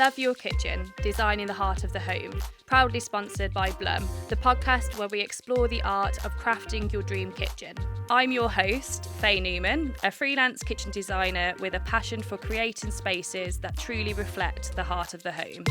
Love Your Kitchen, Designing the Heart of the Home, proudly sponsored by Blum, the podcast where we explore the art of crafting your dream kitchen. I'm your host, Faye Newman, a freelance kitchen designer with a passion for creating spaces that truly reflect the heart of the home.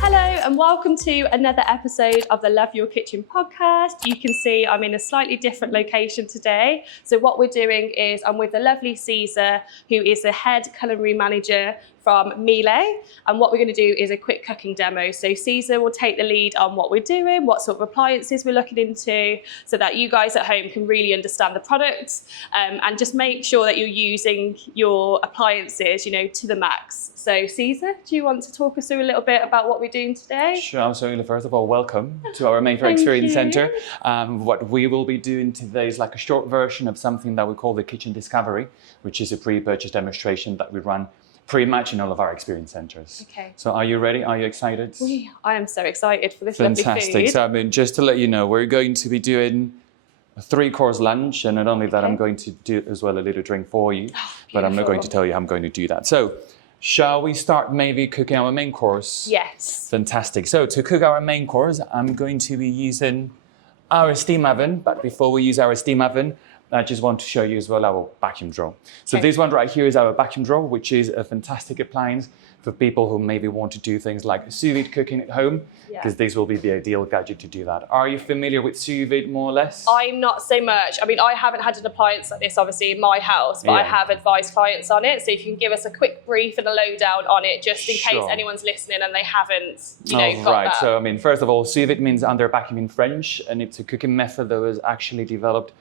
Hello and welcome to another episode of the Love Your Kitchen podcast. You can see I'm in a slightly different location today. So what we're doing is I'm with the lovely César, who is the head culinary manager from Miele, and what we're going to do is a quick cooking demo. So César will take the lead on what we're doing, what sort of appliances we're looking into, so that you guys at home can really understand the products and just make sure that you're using your appliances, to the max. So César, do you want to talk us through a little bit about what we're doing today? Sure, absolutely. First of all, welcome to our Makeover Experience Centre. What we will be doing today is like a short version of something that we call the Kitchen Discovery, which is a pre-purchase demonstration that we run pretty much in all of our experience centres. Okay. So are you ready? Are you excited? I am so excited for this Fantastic. lovely food. So just to let you know, we're going to be doing a 3-course lunch, and not only that, I'm going to do as well a little drink for you, but I'm not going to tell you how I'm going to do that. So shall we start maybe cooking our main course? Yes. Fantastic. So to cook our main course, I'm going to be using our steam oven, but before we use our steam oven, I just want to show you as well our vacuum drawer. So this one right here is our vacuum drawer, which is a fantastic appliance for people who maybe want to do things like sous-vide cooking at home, because this will be the ideal gadget to do that. Are you familiar with sous-vide more or less? I'm not so much. I mean, I haven't had an appliance like this, obviously, in my house, but I have advised clients on it. So if you can give us a quick brief and a lowdown on it, just in case anyone's listening and they haven't, got that. So, first of all, sous-vide means under vacuum in French, and it's a cooking method that was actually developed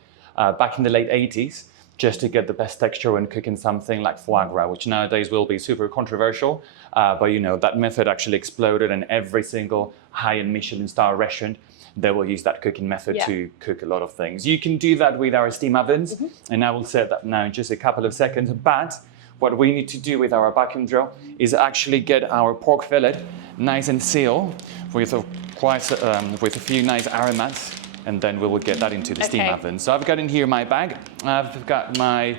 back in the late 80s, just to get the best texture when cooking something like foie gras, which nowadays will be super controversial. But that method actually exploded, and every single high-end Michelin star restaurant, they will use that cooking method to cook a lot of things. You can do that with our steam ovens, and I will say that now in just a couple of seconds. But what we need to do with our vacuum drawer is actually get our pork fillet nice and sealed with a few nice aromats. And then we will get that into the steam oven. So I've got in here my bag. I've got my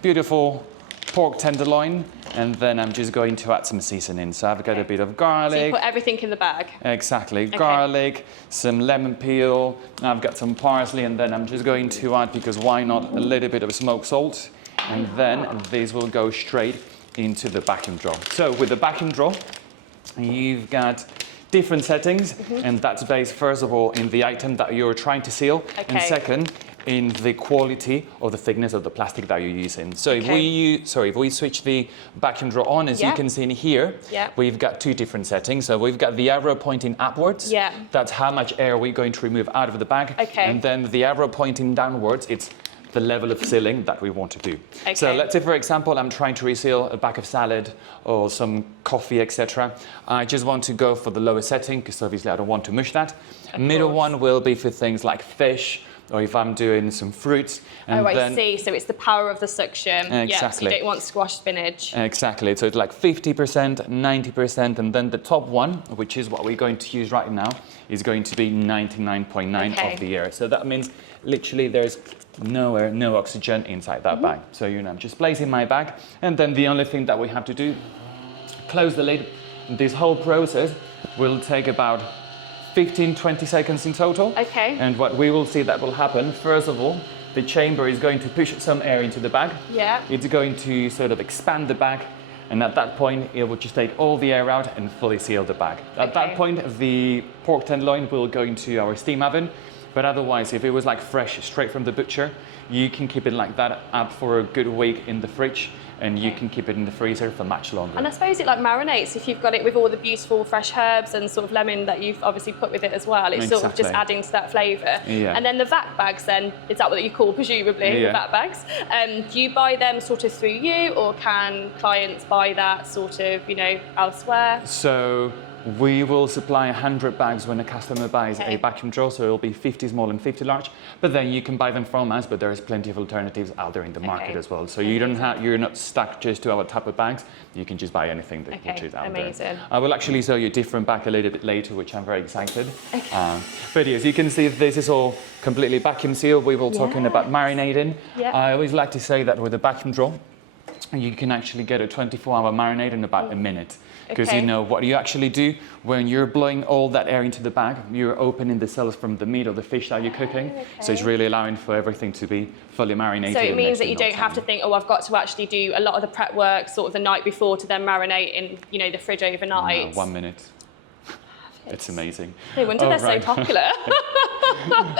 beautiful pork tenderloin, and then I'm just going to add some seasoning. So I've got a bit of garlic. So you put everything in the bag? Exactly. Garlic, some lemon peel. I've got some parsley, and then I'm just going to add, because why not, a little bit of smoked salt. And then these will go straight into the vacuum drawer. So with the vacuum drawer, you've got different settings, and that's based first of all in the item that you're trying to seal, and second in the quality or the thickness of the plastic that you're using. So if we switch the vacuum drawer on, as you can see in here, we've got 2 different settings. So we've got the arrow pointing upwards. That's how much air we're going to remove out of the bag. And then the arrow pointing downwards, it's the level of sealing that we want to do. So let's say, for example, I'm trying to reseal a bag of salad or some coffee, etc. I just want to go for the lower setting, because obviously I don't want to mush that. Middle one will be for things like fish, or if I'm doing some fruits. And I see. So it's the power of the suction. Exactly. Yeah, so you don't want squash spinach. Exactly. So it's like 50%, 90%, and then the top one, which is what we're going to use right now, is going to be 99.9 of the air. So that means literally there's no air, no oxygen inside that bag. So I'm just placing my bag, and then the only thing that we have to do, close the lid. This whole process will take about 15-20 seconds in total. And what we will see that will happen, first of all, the chamber is going to push some air into the bag. It's going to sort of expand the bag, and at that point it will just take all the air out and fully seal the bag. At that point, the pork tenderloin will go into our steam oven. But otherwise, if it was like fresh, straight from the butcher, you can keep it like that up for a good week in the fridge, and you can keep it in the freezer for much longer. And I suppose it like marinates if you've got it with all the beautiful fresh herbs and sort of lemon that you've obviously put with it as well. It's sort of just adding to that flavour. And then the vac bags then, is that what you call presumably, the vac bags? Do you buy them sort of through you, or can clients buy that sort of, elsewhere? So we will supply 100 bags when a customer buys a vacuum drawer, so it'll be 50 small and 50 large. But then you can buy them from us, but there is plenty of alternatives out there in the market as well. So you're not stuck just to our type of bags. You can just buy anything that which is out there. I will actually show you a different bag a little bit later, which I'm very excited. But as you can see, this is all completely vacuum sealed. We were talking about marinating. I always like to say that with a vacuum drawer, you can actually get a 24-hour marinade in about a minute. Because Okay. you know what you actually do when you're blowing all that air into the bag, you're opening the cells from the meat or the fish that you're cooking. So it's really allowing for everything to be fully marinated. So it means that you next to don't have to think, oh, I've got to actually do a lot of the prep work sort of the night before to then marinate in, you know, the fridge overnight. 1 minute. It's amazing. No wonder they're so popular.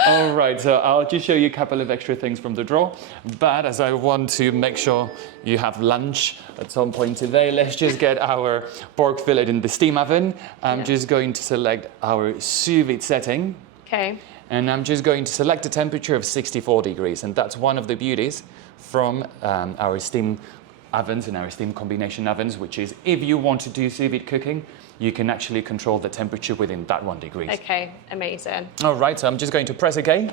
All right, so I'll just show you a couple of extra things from the drawer. But as I want to make sure you have lunch at some point today, let's just get our pork fillet in the steam oven. I'm just going to select our sous vide setting. Okay. And I'm just going to select a temperature of 64 degrees. And that's one of the beauties from our steam ovens and our steam combination ovens, which is if you want to do sous vide cooking, you can actually control the temperature within that 1 degree. Okay, amazing. All right, so I'm just going to press OK.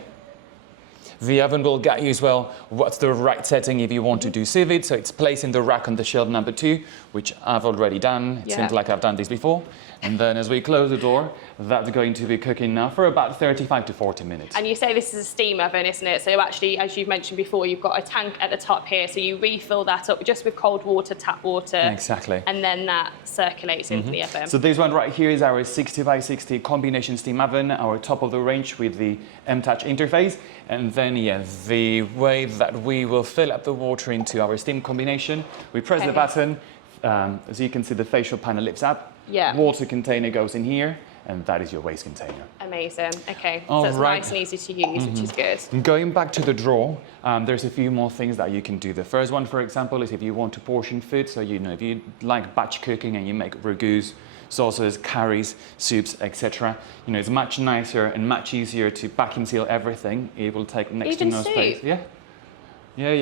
The oven will get you as well what's the right setting if you want to do sous vide. So it's placed in the rack on the shelf number 2, which I've already done. It seems like I've done this before. And then as we close the door, that's going to be cooking now for about 35 to 40 minutes. And you say this is a steam oven, isn't it? So actually, as you've mentioned before, you've got a tank at the top here. So you refill that up just with cold water, tap water. Exactly. And then that circulates into the oven. So this one right here is our 60 by 60 combination steam oven, our top of the range with the M-Touch interface. And then, the way that we will fill up the water into our steam combination, we press the button. As you can see, the facial panel lifts up. Water container goes in here, and that is your waste container. Amazing. Okay. All so it's right. nice and easy to use, which is good. Going back to the drawer, there's a few more things that you can do. The first one, for example, is if you want to portion food. So, you know, if you like batch cooking and you make ragus, sauces, curries, soups, etc. You know, it's much nicer and much easier to vacuum seal everything. It will take next to no space. Yeah.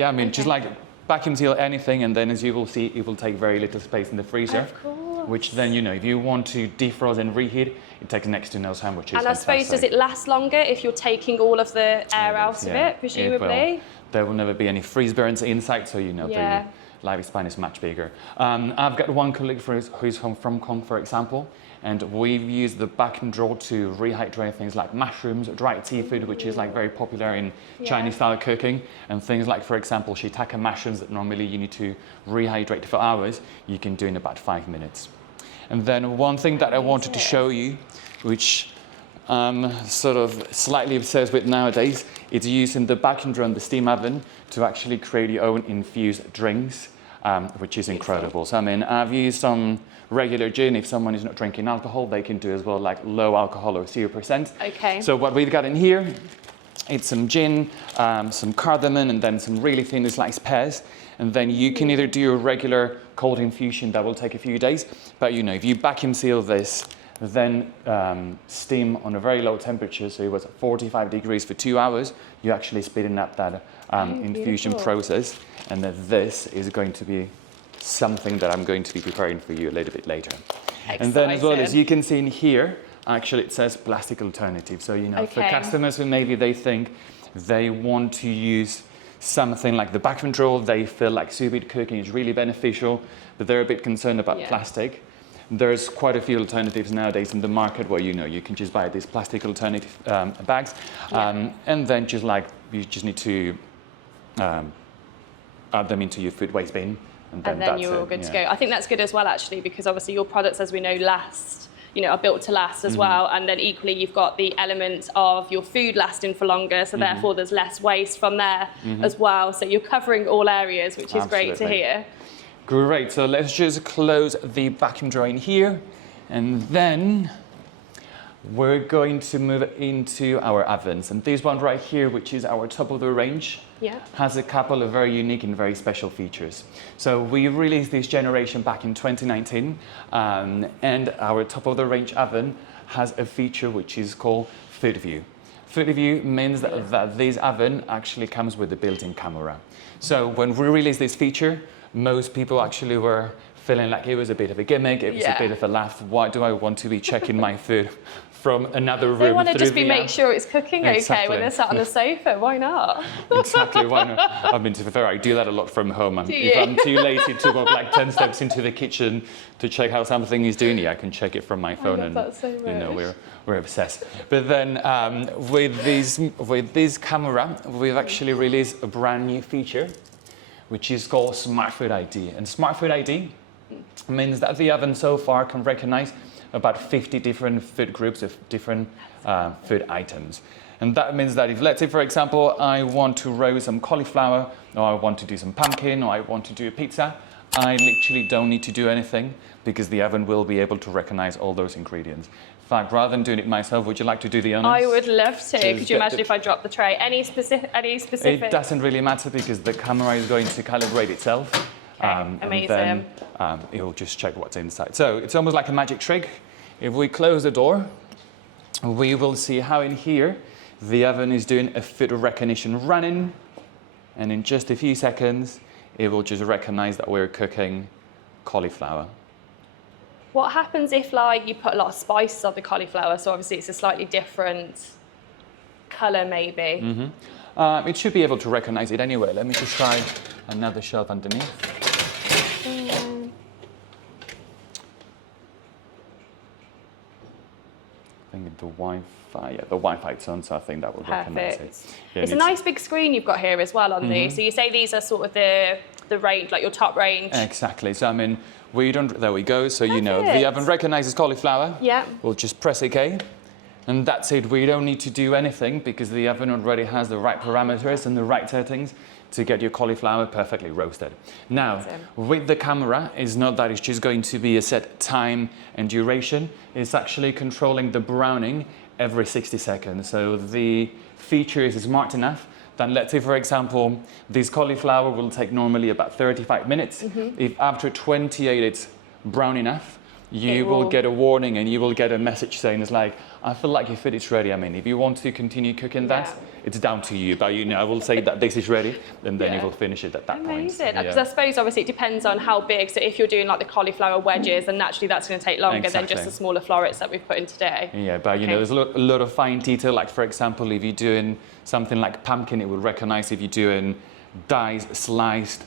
I mean, just like vacuum seal anything, and then as you will see, it will take very little space in the freezer. Of course. Which then, you know, if you want to defrost and reheat, it takes next to no time, which is And I fantastic. suppose, does it last longer if you're taking all of the air out of it, presumably? There will never be any freeze burns inside, so you know the lifespan is much bigger. I've got one colleague who's from Hong Kong, for example, and we've used the vacuum drawer to rehydrate things like mushrooms, dried seafood, which is like very popular in Chinese style cooking, and things like, for example, shiitake mushrooms that normally you need to rehydrate for hours, you can do in about 5 minutes. And then one thing that I wanted to show you, which I'm sort of slightly obsessed with nowadays, is using the vacuum drawer and the steam oven to actually create your own infused drinks, which is incredible. So I mean, I've used some regular gin. If someone is not drinking alcohol, they can do as well, like low alcohol or 0%. Okay. So what we've got in here, it's some gin, some cardamom, and then some really thinly sliced pears. And then you can either do a regular cold infusion that will take a few days, but you know, if you vacuum seal this, then steam on a very low temperature, so it was 45 degrees for 2 hours, you're actually speeding up that infusion process, and that this is going to be something that I'm going to be preparing for you a little bit later. Exciting. And then as well, as you can see in here, actually it says plastic alternative. So, you know, for customers who maybe they think they want to use something like the vacuum drawer, they feel like sous vide cooking is really beneficial, but they're a bit concerned about plastic. There's quite a few alternatives nowadays in the market where, you know, you can just buy these plastic alternative bags, and then just like, you just need to add them into your food waste bin, and then you're all good to go. I think that's good as well, actually, because obviously your products, as we know, last, you know, are built to last as well, and then equally you've got the element of your food lasting for longer, so therefore there's less waste from there as well. So you're covering all areas, which is great to hear. Great, so let's just close the vacuum drawer in here, and then we're going to move into our ovens. And this one right here, which is our top of the range, has a couple of very unique and very special features. So we released this generation back in 2019, and our top of the range oven has a feature which is called FoodView. FoodView means that this oven actually comes with a built-in camera. So when we released this feature, most people actually were feeling like it was a bit of a gimmick, it was a bit of a laugh. Why do I want to be checking my food from another room? They want to just make sure it's cooking okay when they're sat on the sofa. Why not? Exactly, why not? I mean, to be fair, I do that a lot from home. If I'm too lazy to walk like 10 steps into the kitchen to check how something is doing, I can check it from my phone, and you know, we're obsessed. But then with this camera, we've actually released a brand new feature, which is called Smart Food ID. And Smart Food ID means that the oven so far can recognize about 50 different food groups of different food items. And that means that if, let's say, for example, I want to roast some cauliflower, or I want to do some pumpkin, or I want to do a pizza, I literally don't need to do anything because the oven will be able to recognize all those ingredients. In fact, rather than doing it myself, would you like to do the honors? I would love to. Could you imagine if I dropped the tray? Any specific? It doesn't really matter because the camera is going to calibrate itself. Amazing. And then it will just check what's inside. So it's almost like a magic trick. If we close the door, we will see how in here the oven is doing a food recognition running. And in just a few seconds, it will just recognize that we're cooking cauliflower. What happens if, like, you put a lot of spices on the cauliflower? So obviously it's a slightly different color, maybe. It should be able to recognize it anyway. Let me just try another shelf underneath. I think the Wi-Fi is on, so I think that will recognize it. Yeah, it's a nice big screen you've got here as well on these. So you say these are sort of the range, like your top range. Exactly. So I mean, there we go. So you know, the oven recognizes cauliflower. Yeah. We'll just press OK. And that's it. We don't need to do anything because the oven already has the right parameters and the right settings to get your cauliflower perfectly roasted. Now, with the camera, it's not that it's just going to be a set time and duration. It's actually controlling the browning every 60 seconds. So the feature is smart enough that, let's say, for example, this cauliflower will take normally about 35 minutes. If after 28 it's brown enough, you will get a warning and you will get a message saying, it's like, I feel like your food is ready. I mean, if you want to continue cooking that, it's down to you. But, you know, I will say that this is ready, and then you will finish it at that point. Amazing. Because I suppose, obviously, it depends on how big. So if you're doing, like, the cauliflower wedges, then naturally that's going to take longer than just the smaller florets that we've put in today. Yeah, but, you know, there's a lot of fine detail. Like, for example, if you're doing something like pumpkin, it will recognize if you're doing diced, sliced,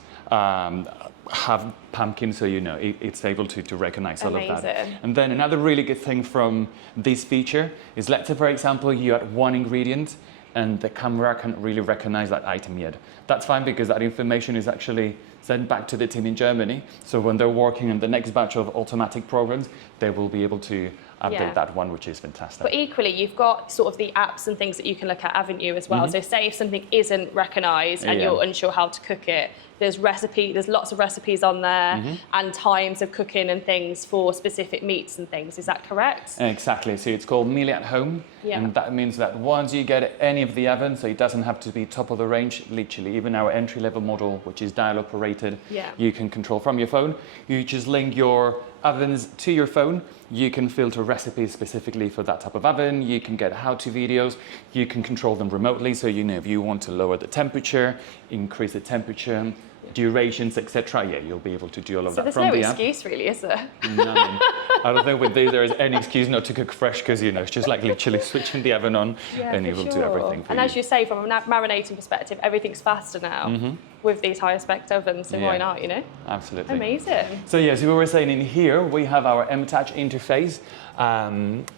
have pumpkin, so you know it's able to recognize all of that. And then another really good thing from this feature is, let's say, for example, you add one ingredient and the camera can't really recognize that item yet. That's fine because that information is actually sent back to the team in Germany. So when they're working on the next batch of automatic programs, they will be able to update that one, which is fantastic. But equally, you've got sort of the apps and things that you can look at, haven't you, as well? So say if something isn't recognized and you're unsure how to cook it, there's lots of recipes on there and times of cooking and things for specific meats and things. Is that correct? Exactly. So it's called Miele at home. And that means that once you get any of the oven, so it doesn't have to be top of the range, literally, even our entry-level model, which is dial operated, you can control from your phone. You just link your ovens to your phone. You can filter recipes specifically for that type of oven. You can get how-to videos. You can control them remotely. So, you know, if you want to lower the temperature, increase the temperature, durations, etc. You'll be able to do all of that from the app. There's no excuse, really, is there? No, I don't think with these there is any excuse not to cook fresh because, you know, it's just like literally switching the oven on and it will do everything for you. And as you say, from a marinating perspective, everything's faster now with these higher spec ovens, so why not, you know? Absolutely. Amazing. So yes, we were saying in here we have our M-Touch interface.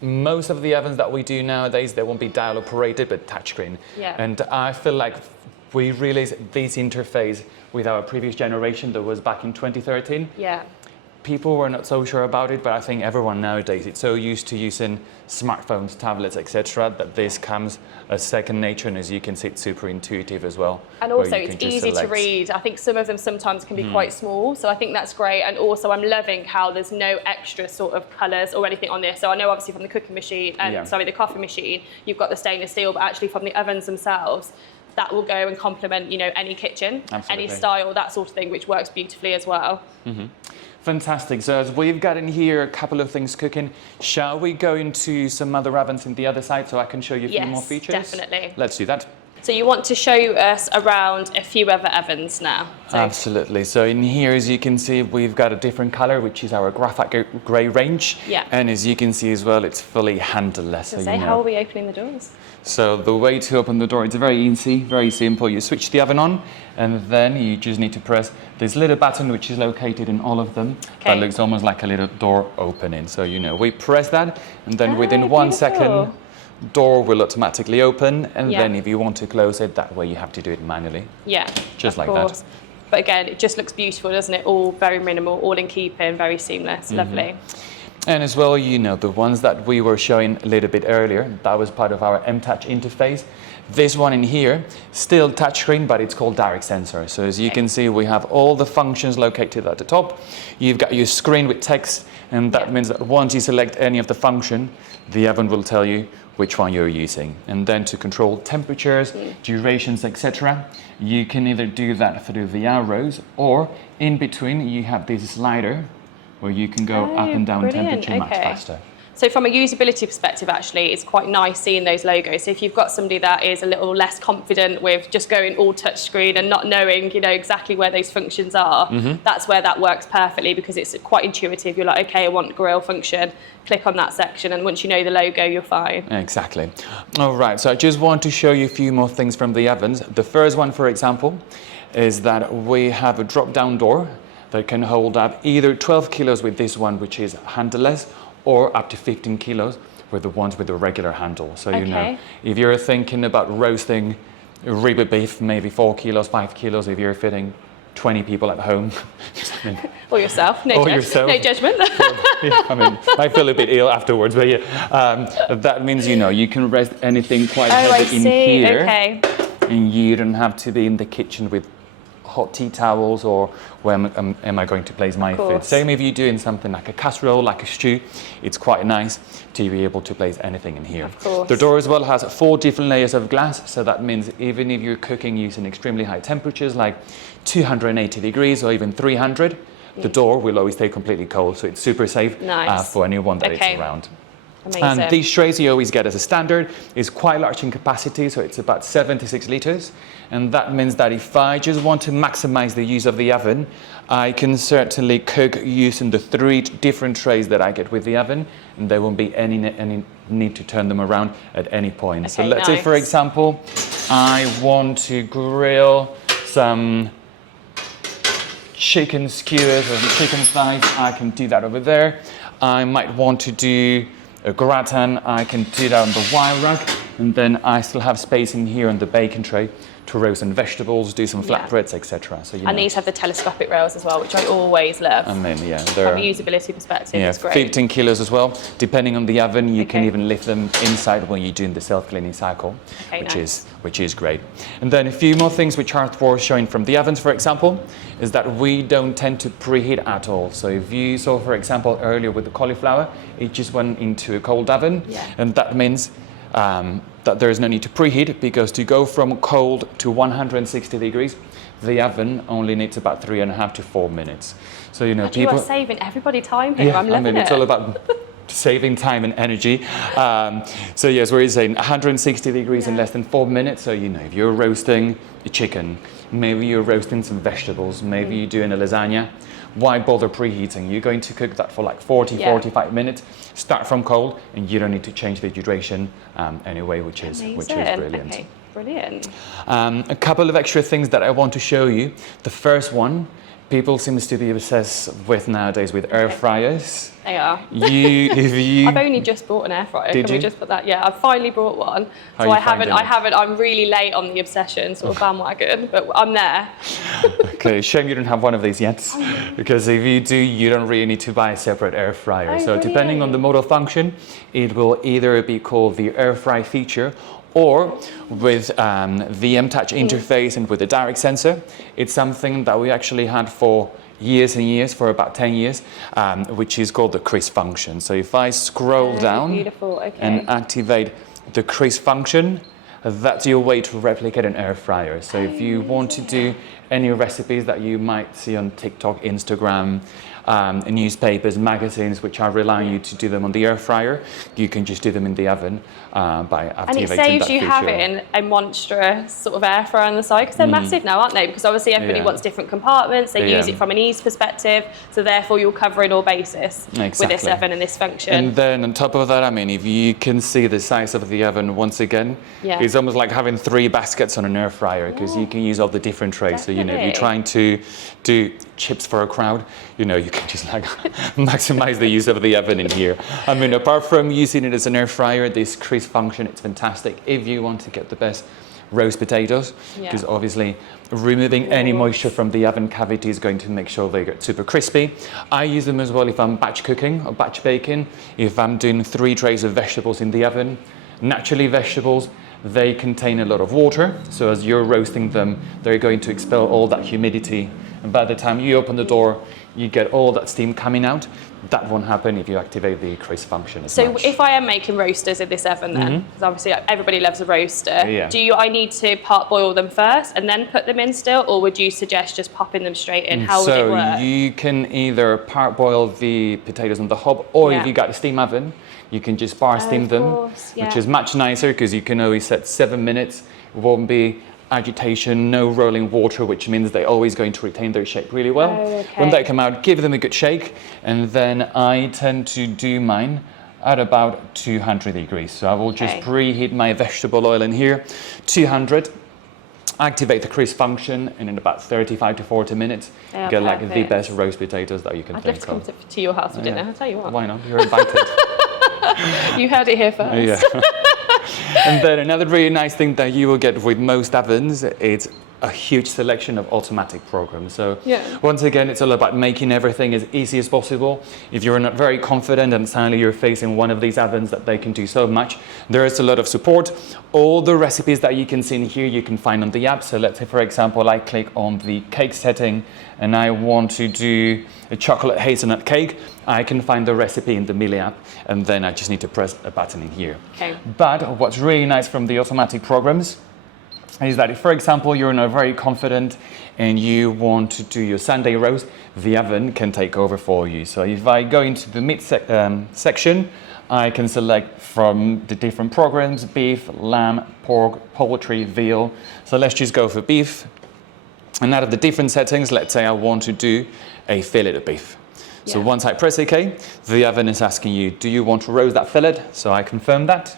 Most of the ovens that we do nowadays, they won't be dial operated but touchscreen. And I feel like we released this interface with our previous generation that was back in 2013. People were not so sure about it, but I think everyone nowadays is so used to using smartphones, tablets, etc., that this comes as second nature, and as you can see, it's super intuitive as well. And also, it's easy to read. I think some of them sometimes can be quite small, so I think that's great. And also, I'm loving how there's no extra sort of colours or anything on this. So I know, obviously, from the cooking machine, the coffee machine, you've got the stainless steel, but actually from the ovens themselves, that will go and complement, you know, any kitchen, any style, that sort of thing, which works beautifully as well. Fantastic. So as we've got in here a couple of things cooking, shall we go into some other ovens in the other side so I can show you a few more features? Yes, definitely. Let's do that. So you want to show us around a few other ovens now? Absolutely. So in here, as you can see, we've got a different color, which is our graphite grey range. And as you can see as well, it's fully handleless. So how are we opening the doors? So the way to open the door, it's very easy, very simple. You switch the oven on, and then you just need to press this little button, which is located in all of them. That looks almost like a little door opening. So, you know, we press that, and then within 1 second, door will automatically open. And then if you want to close it, that way you have to do it manually. Just like that. But again, it just looks beautiful, doesn't it? All very minimal, all in keeping, very seamless, lovely. And as well, you know, the ones that we were showing a little bit earlier, that was part of our M-Touch interface. This one in here, still touchscreen, but it's called direct sensor. So as you can see, we have all the functions located at the top. You've got your screen with text, and that means that once you select any of the function, the oven will tell you which one you're using. And then to control temperatures, durations, etc., you can either do that through the arrows, or in between you have this slider where you can go up and down temperature much faster. So from a usability perspective, actually, it's quite nice seeing those logos. So if you've got somebody that is a little less confident with just going all touchscreen and not knowing, you know, exactly where those functions are, that's where that works perfectly, because it's quite intuitive. You're like, okay, I want grill function, click on that section, and once you know the logo, you're fine. Exactly. All right, so I just want to show you a few more things from the ovens. The first one, for example, is that we have a drop-down door that can hold up either 12 kilos with this one, which is handleless, or up to 15 kilos with the ones with the regular handle. So, you know, if you're thinking about roasting ribeye beef, maybe 4 kilos, 5 kilos, if you're fitting 20 people at home. Or yourself, no judgment. I mean, I feel a bit ill afterwards, but that means, you know, you can rest anything quite heavy in here. And you don't have to be in the kitchen with hot tea towels, or where am I going to place my food. Same if you're doing something like a casserole, like a stew, it's quite nice to be able to place anything in here. The door as well has 4 different layers of glass, so that means even if you're cooking using extremely high temperatures like 280 degrees or even 300, the door will always stay completely cold, so it's super safe for anyone that it's around. Amazing. And these trays you always get as a standard is quite large in capacity, so it's about 76 litres. And that means that if I just want to maximize the use of the oven, I can certainly cook using the 3 different trays that I get with the oven, and there won't be any need to turn them around at any point. So let's say, for example, I want to grill some chicken skewers or chicken thighs. I can do that over there. I might want to do a gratin, I can do that on the wire rack, and then I still have space in here on the bacon tray to roast some vegetables, do some flatbreads, etc. So, and these have the telescopic rails as well, which I always love. I mean, from a usability perspective, it's great. 15 kilos as well. Depending on the oven, you can even lift them inside when you're doing the self-cleaning cycle, which is great. And then a few more things which are worth showing from the ovens, for example, is that we don't tend to preheat at all. So if you saw, for example, earlier with the cauliflower, it just went into a cold oven, and that means that there is no need to preheat, because to go from cold to 160 degrees, the oven only needs about 3.5 to 4 minutes. So, you know, people are saving everybody time here. I'm loving it. It's all about saving time and energy. So yes, we're saying 160 degrees in less than 4 minutes. So, you know, if you're roasting a chicken, maybe you're roasting some vegetables, maybe you're doing a lasagna, why bother preheating? You're going to cook that for like 45 minutes, start from cold, and you don't need to change the duration anyway, which is brilliant. Okay, brilliant. A couple of extra things that I want to show you. The first one, people seem to be obsessed with nowadays with air fryers. They are. I've only just bought an air fryer. Did Can we just put that? Yeah, I've finally bought one. So I haven't. I'm really late on the obsession sort of bandwagon, but I'm there. Okay, shame you don't have one of these yet, because if you do, you don't really need to buy a separate air fryer. So depending on the model function, it will either be called the air fry feature, or with the M-Touch interface and with the direct sensor. It's something that we actually had for years and years, for about 10 years, which is called the crisp function. So if I scroll down and activate the crisp function, that's your way to replicate an air fryer. So if you want to do any recipes that you might see on TikTok, Instagram, newspapers, magazines, which are relying you to do them on the air fryer, you can just do them in the oven by activating that feature. And it saves you having a monstrous sort of air fryer on the side, because they're massive now, aren't they? Because obviously everybody wants different compartments, they use it from an ease perspective, so therefore you're covering all bases with this oven and this function. And then on top of that, I mean, if you can see the size of the oven once again, it's almost like having 3 baskets on an air fryer, because you can use all the different trays. So, you know, if you're trying to do chips for a crowd, you know, you can just like maximize the use of the oven in here. I mean, apart from using it as an air fryer, this crisp function, it's fantastic. If you want to get the best roast potatoes, Yeah. because obviously removing any moisture from the oven cavity is going to make sure they get super crispy. I use them as well if I'm batch cooking or batch baking, if I'm doing 3 trays of vegetables in the oven. Naturally, vegetables, they contain a lot of water, so as you're roasting them, they're going to expel all that humidity, and by the time you open the door, you get all that steam coming out. That won't happen if you activate the crisp function as much. So if I am making roasters in this oven then, because obviously everybody loves a roaster, Yeah. I need to parboil them first and then put them in still, or would you suggest just popping them straight in? How would it work? So you can either parboil the potatoes on the hob, or if you got a steam oven, you can just bar steam them, course, yeah. which is much nicer because you can always set 7 minutes. It won't be agitation, no rolling water, which means they're always going to retain their shape really well. When they come out, give them a good shake, and then I tend to do mine at about 200 degrees. So I will just preheat my vegetable oil in here, 200, activate the crisp function, and in about 35 to 40 minutes, get like the best roast potatoes that you can I'd love think to come of. to your house for dinner, I'll tell you what. Why not? You're invited. You heard it here first. Yeah. And then another really nice thing that you will get with most ovens, it's a huge selection of automatic programs. So once again, it's all about making everything as easy as possible. If you're not very confident and suddenly you're facing one of these ovens that they can do so much, there is a lot of support. All the recipes that you can see in here, you can find on the app. So let's say, for example, I click on the cake setting and I want to do a chocolate hazelnut cake. I can find the recipe in the Miele app, and then I just need to press a button in here. But what's really nice from the automatic programs is that if, for example, you're not very confident and you want to do your Sunday roast, the oven can take over for you. So if I go into the meat section, I can select from the different programs: beef, lamb, pork, poultry, veal. So let's just go for beef. And out of the different settings, let's say I want to do a fillet of beef. So once I press OK, the oven is asking you, do you want to roast that fillet? So I confirm that.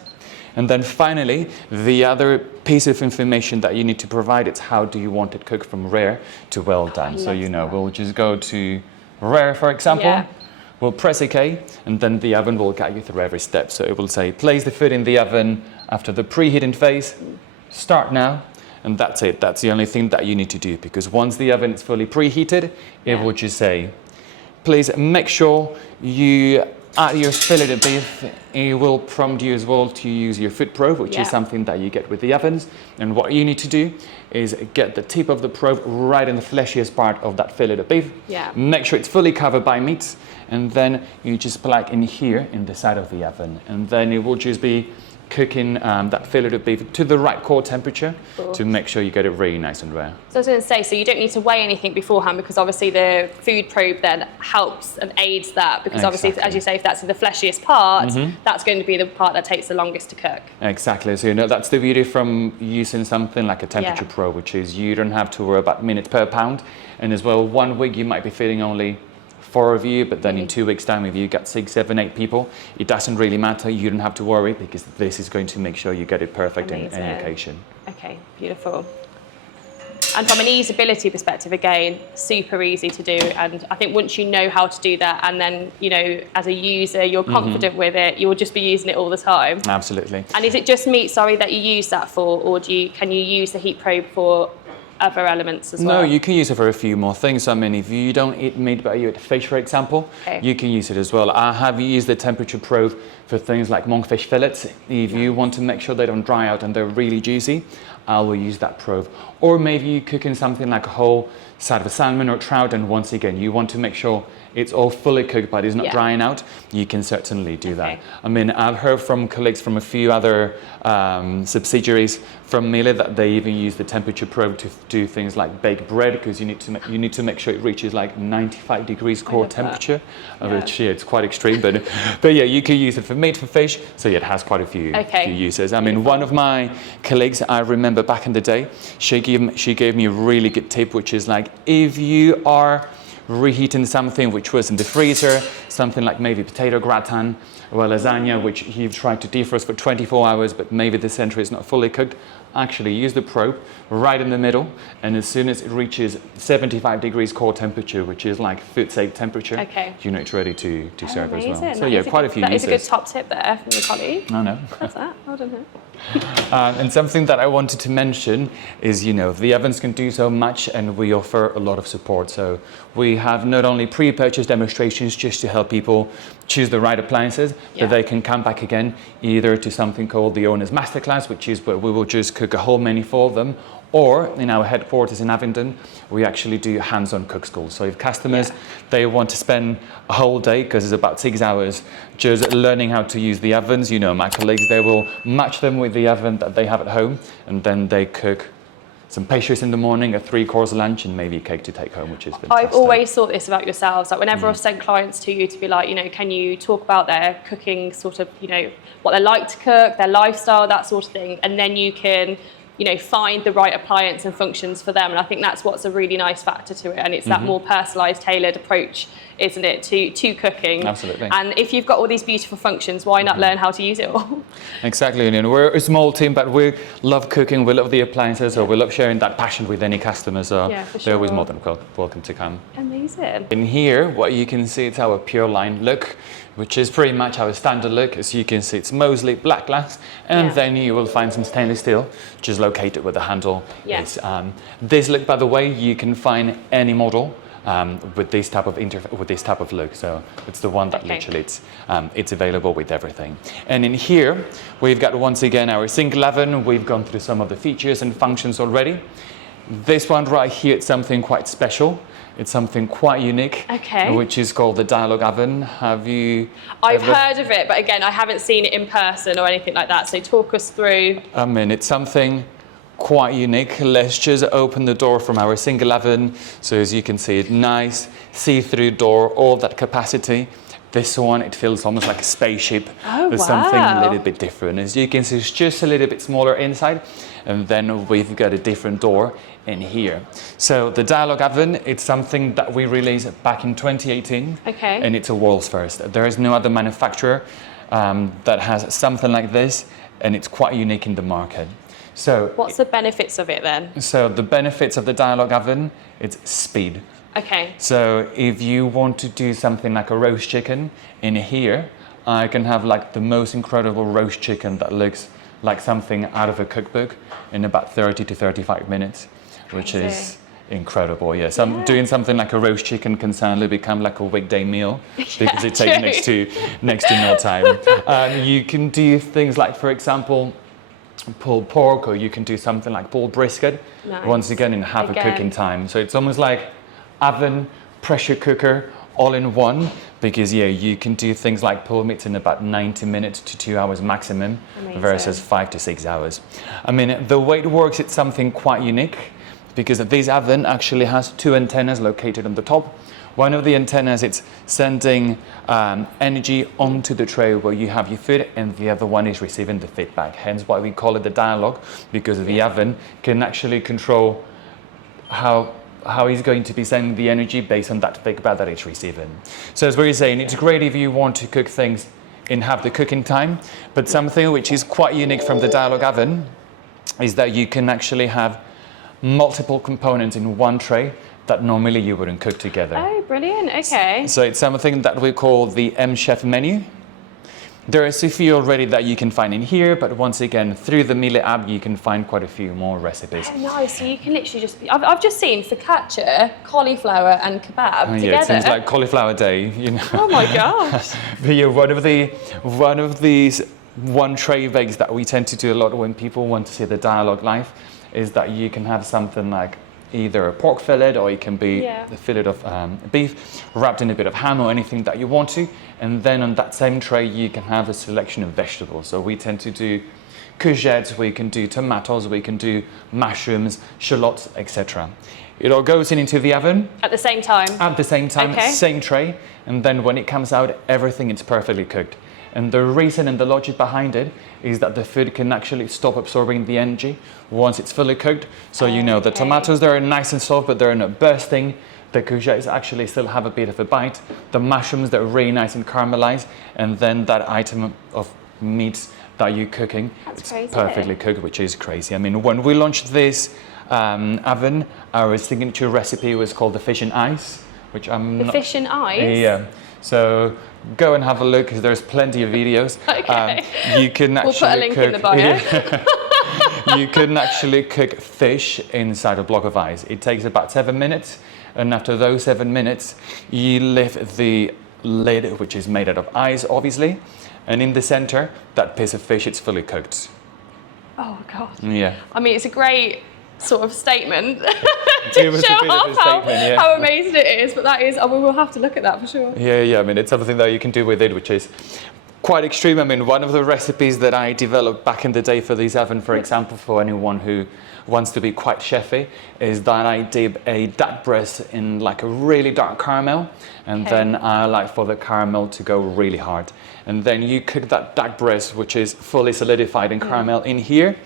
And then finally, the other piece of information that you need to provide is how do you want it cooked from rare to well done. So we'll just go to rare, for example. We'll press OK, and then the oven will guide you through every step. So it will say, place the food in the oven after the preheating phase, start now. And that's it. That's the only thing that you need to do, because once the oven is fully preheated, it will just say, please make sure you add your fillet of beef. It will prompt you as well to use your food probe, which is something that you get with the ovens. And what you need to do is get the tip of the probe right in the fleshiest part of that fillet of beef. Make sure it's fully covered by meat, and then you just plug in here in the side of the oven, and then it will just be cooking that fillet of beef to the right core temperature to make sure you get it really nice and rare. So I was going to say, so you don't need to weigh anything beforehand, because obviously the food probe then helps and aids that, because obviously, as you say, if that's the fleshiest part, that's going to be the part that takes the longest to cook. Exactly. So that's the beauty from using something like a temperature probe, which is you don't have to worry about minutes per pound. And as well, 1 week you might be feeding only 4 of you, but then in 2 weeks' time, if you got 6, 7, 8 people, it doesn't really matter. You don't have to worry, because this is going to make sure you get it perfect in any occasion. Okay, beautiful. And from an easeability perspective, again, super easy to do. And I think once you know how to do that, and then, as a user, you're confident with it, you will just be using it all the time. Absolutely. And is it just meat, that you use that for, or can you use the heat probe for other elements as well? No, you can use it for a few more things. I mean, if you don't eat meat but you eat fish, for example, you can use it as well. I have used the temperature probe for things like monkfish fillets. If you want to make sure they don't dry out and they're really juicy, I will use that probe. Or maybe you cook in something like a whole side of a salmon or trout, and once again, you want to make sure it's all fully cooked but it's not drying out, you can certainly do that. I mean, I've heard from colleagues from a few other subsidiaries from Miele that they even use the temperature probe to do things like bake bread, because you need to make sure it reaches like 95 degrees core temperature, which it's quite extreme, but yeah, you can use it for meat, for fish, so it has quite a few uses. I mean, one of my colleagues, I remember back in the day, she gave me a really good tip, which is like, if you are reheating something which was in the freezer, something like maybe potato gratin or lasagna, which you've tried to defrost for 24 hours, but maybe the center is not fully cooked, actually use the probe right in the middle, and as soon as it reaches 75 degrees core temperature, which is like food safe temperature, you know it's ready to serve as well. So yeah, quite a few uses. That is a good top tip there from your colleague. I know. That's that. Well done. And something that I wanted to mention is, you know, the ovens can do so much, and we offer a lot of support. So we have not only pre-purchase demonstrations just to help people choose the right appliances, but they can come back again either to something called the Owner's Masterclass, which is where we will just cook a whole menu for them, or in our headquarters in Abingdon, we actually do hands-on cook schools. So if customers, they want to spend a whole day, because it's about 6 hours, just learning how to use the ovens, you know, my colleagues, they will match them with the oven that they have at home, and then they cook some pastries in the morning, a 3-course lunch, and maybe a cake to take home, which is fantastic. I've always thought this about yourselves. Like whenever I've sent clients to you to be like, you know, can you talk about their cooking, sort of, you know, what they like to cook, their lifestyle, that sort of thing, and then you can, you know, find the right appliance and functions for them. And I think that's what's a really nice factor to it. And it's that more personalised, tailored approach, isn't it, to cooking. Absolutely. And if you've got all these beautiful functions, why not learn how to use it all? Exactly. And we're a small team, but we love cooking, we love the appliances, so we love sharing that passion with any customers. So they're always more than welcome to come. Amazing. In here, what you can see, it's our pure line look, which is pretty much our standard look. As you can see, it's mostly black glass, and then you will find some stainless steel, which is located where the handle is. This look, by the way, you can find any model with this type of look. So it's the one that literally it's available with everything. And in here, we've got once again our single oven. We've gone through some of the features and functions already. This one right here, it's something quite special. It's something quite unique, which is called the Dialog oven. Have you? I've heard of it, but again, I haven't seen it in person or anything like that. So talk us through. I mean, it's something quite unique. Let's just open the door from our single oven. So as you can see, it's nice, see-through door, all that capacity. This one, it feels almost like a spaceship. There's something a little bit different. As you can see, it's just a little bit smaller inside. And then we've got a different door in here. So the Dialog oven, it's something that we released back in 2018. And it's a world's first. There is no other manufacturer that has something like this, and it's quite unique in the market. So what's the benefits of it then? So the benefits of the Dialog oven, it's speed. So if you want to do something like a roast chicken in here, I can have like the most incredible roast chicken that looks like something out of a cookbook in about 30 to 35 minutes, which is incredible. Doing something like a roast chicken can suddenly become like a weekday meal because it takes next to no time. You can do things like, for example, pulled pork, or you can do something like pulled brisket, once again in half a cooking time. So it's almost like oven, pressure cooker, all in one, because you can do things like pulled meats in about 90 minutes to 2 hours maximum, versus 5 to 6 hours. I mean, the way it works, it's something quite unique, because this oven actually has 2 antennas located on the top. One of the antennas, it's sending energy onto the tray where you have your food, and the other one is receiving the feedback. Hence why we call it the Dialog, because the oven can actually control how he's going to be sending the energy based on that feedback that it's receiving. So as we were saying, it's great if you want to cook things in half the cooking time, but something which is quite unique from the Dialog oven is that you can actually have multiple components in one tray that normally you wouldn't cook together. Oh, brilliant, okay. So it's something that we call the M-Chef menu. There is a few already that you can find in here, but once again, through the Miele app, you can find quite a few more recipes. Oh, nice, so you can literally just, I've just seen focaccia, cauliflower and kebab together. Yeah, it seems like cauliflower day, you know. Oh my gosh. But yeah, one of these one tray bakes that we tend to do a lot when people want to see the Dialog live is that you can have something like either a pork fillet, or it can be the fillet of beef wrapped in a bit of ham or anything that you want to, and then on that same tray you can have a selection of vegetables. So we tend to do courgettes, we can do tomatoes, we can do mushrooms, shallots, etc. It all goes into the oven at the same time. At the same time, same tray, and then when it comes out, everything is perfectly cooked. And the reason and the logic behind it is that the food can actually stop absorbing the energy once it's fully cooked. So you know, the tomatoes, they're nice and soft, but they're not bursting. The courgettes actually still have a bit of a bite. The mushrooms, they're really nice and caramelized. And then that item of meat that you're cooking, That's it's crazy. perfectly cooked, which is crazy. I mean, when we launched this oven, our signature recipe was called the fish and ice, which I'm not... Fish and ice? Yeah. So go and have a look, because there's plenty of videos. Okay. You can actually We'll put a link in the bio. You can actually cook fish inside a block of ice. It takes about 7 minutes, and after those 7 minutes, you lift the lid, which is made out of ice, obviously, and in the center, that piece of fish, it's fully cooked. Oh God. Yeah. I mean, it's a great sort of statement It was to a show bit of a off statement, yeah. how amazing it is. But that is, we will have to look at that for sure. Yeah. I mean, it's something that you can do with it, which is quite extreme. I mean, one of the recipes that I developed back in the day for this oven, for example, for anyone who wants to be quite chefy, is that I dip a duck breast in like a really dark caramel, and then I like for the caramel to go really hard. And then you cook that duck breast, which is fully solidified in caramel, in here.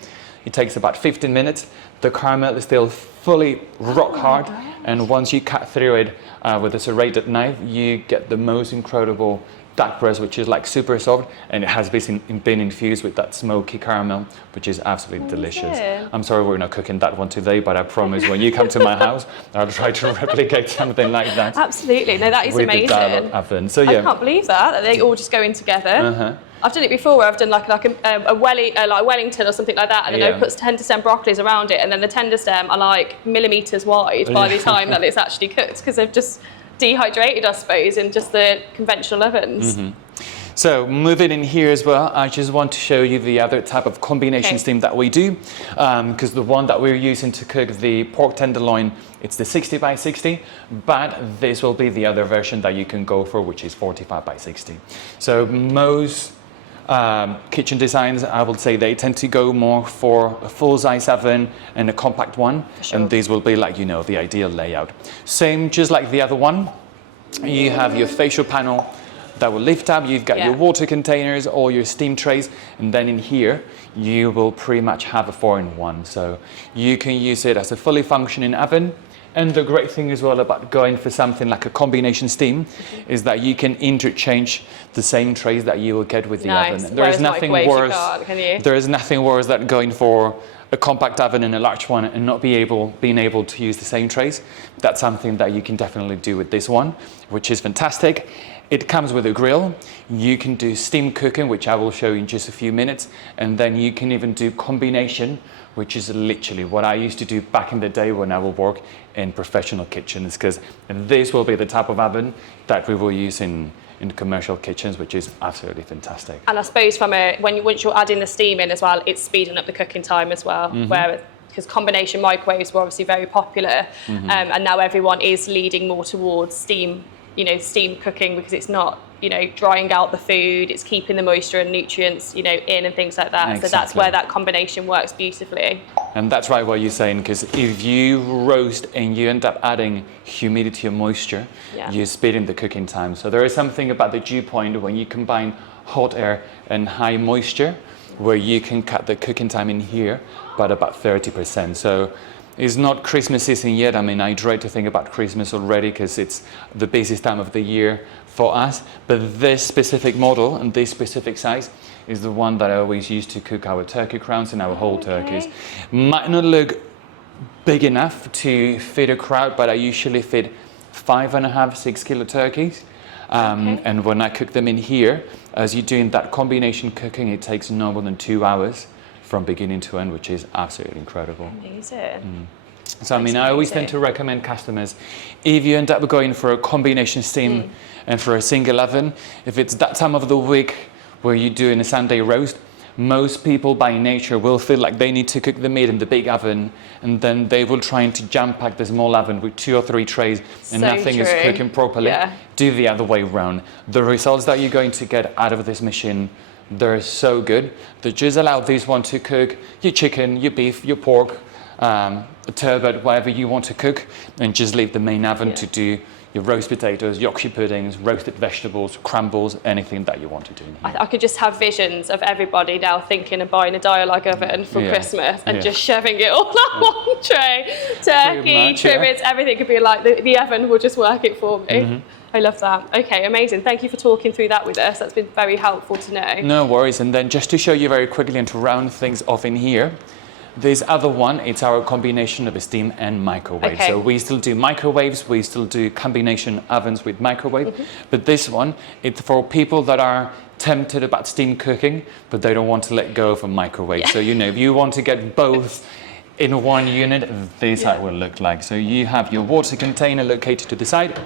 It takes about 15 minutes. The caramel is still fully rock hard, and once you cut through it with a serrated knife, you get the most incredible duck breast, which is like super soft, and it has been infused with that smoky caramel, which is absolutely delicious. I'm sorry we're not cooking that one today, but I promise when you come to my house, I'll try to replicate something like that. Absolutely, no, that is with amazing. The Dialog oven. So I can't believe that they all just go in together. I've done it before where I've done like a Wellington or something like that, and then I put tender stem broccolis around it, and then the tender stem are like millimetres wide by the time that it's actually cooked, because they've just dehydrated, I suppose, in just the conventional ovens. So moving in here as well, I just want to show you the other type of combination steam that we do, because the one that we're using to cook the pork tenderloin, it's the 60 by 60, but this will be the other version that you can go for, which is 45 by 60. So most kitchen designs, I would say they tend to go more for a full-size oven and a compact one, and these will be like, you know, the ideal layout. Same, just like the other one, you have your facial panel that will lift up, you've got your water containers or your steam trays, and then in here you will pretty much have a 4-in-1, so you can use it as a fully functioning oven. And the great thing as well about going for something like a combination steam is that you can interchange the same trays that you will get with the oven. There is nothing worse. There is nothing worse than going for a compact oven and a large one and not being able to use the same trays. That's something that you can definitely do with this one, which is fantastic. It comes with a grill. You can do steam cooking, which I will show you in just a few minutes, and then you can even do combination, which is literally what I used to do back in the day when I would work in professional kitchens, because this will be the type of oven that we will use in commercial kitchens, which is absolutely fantastic. And I suppose once you're adding the steam in as well, it's speeding up the cooking time as well, because combination microwaves were obviously very popular, and now everyone is leading more towards steam cooking, because it's not, drying out the food, it's keeping the moisture and nutrients, in and things like that. Exactly. So that's where that combination works beautifully. And that's right what you're saying, because if you roast and you end up adding humidity or moisture, you're speeding the cooking time. So there is something about the dew point when you combine hot air and high moisture, where you can cut the cooking time in here by about 30%. So it's not Christmas season yet. I mean, I dread to think about Christmas already, because it's the busiest time of the year for us. But this specific model and this specific size is the one that I always use to cook our turkey crowns and our whole turkeys. Might not look big enough to feed a crowd, but I usually feed 5.5, 6 kilo turkeys. And when I cook them in here, as you're doing that combination cooking, it takes no more than 2 hours from beginning to end, which is absolutely incredible. Amazing. So I mean, I always tend to recommend customers, if you end up going for a combination steam and for a single oven, if it's that time of the week where you're doing a Sunday roast, most people by nature will feel like they need to cook the meat in the big oven, and then they will try to jam pack the small oven with 2 or 3 trays, and nothing is cooking properly. Do the other way around. The results that you're going to get out of this machine, they're so good. They just allow this one to cook your chicken, your beef, your pork, a turbot, whatever you want to cook, and just leave the main oven to do your roast potatoes, Yorkshire puddings, roasted vegetables, crumbles, anything that you want to do in here. I could just have visions of everybody now thinking of buying a Dialog oven for Christmas and just shoving it all on one tray. Turkey, trimmings, everything could be like, the oven will just work it for me. I love that. Okay, amazing. Thank you for talking through that with us. That's been very helpful to know. No worries. And then just to show you very quickly and to round things off in here, this other one, it's our combination of a steam and microwave. Okay. So we still do microwaves, we still do combination ovens with microwave. But this one, it's for people that are tempted about steam cooking, but they don't want to let go of a microwave. So, you know, if you want to get both in one unit, this is how it will look like. So you have your water container located to the side,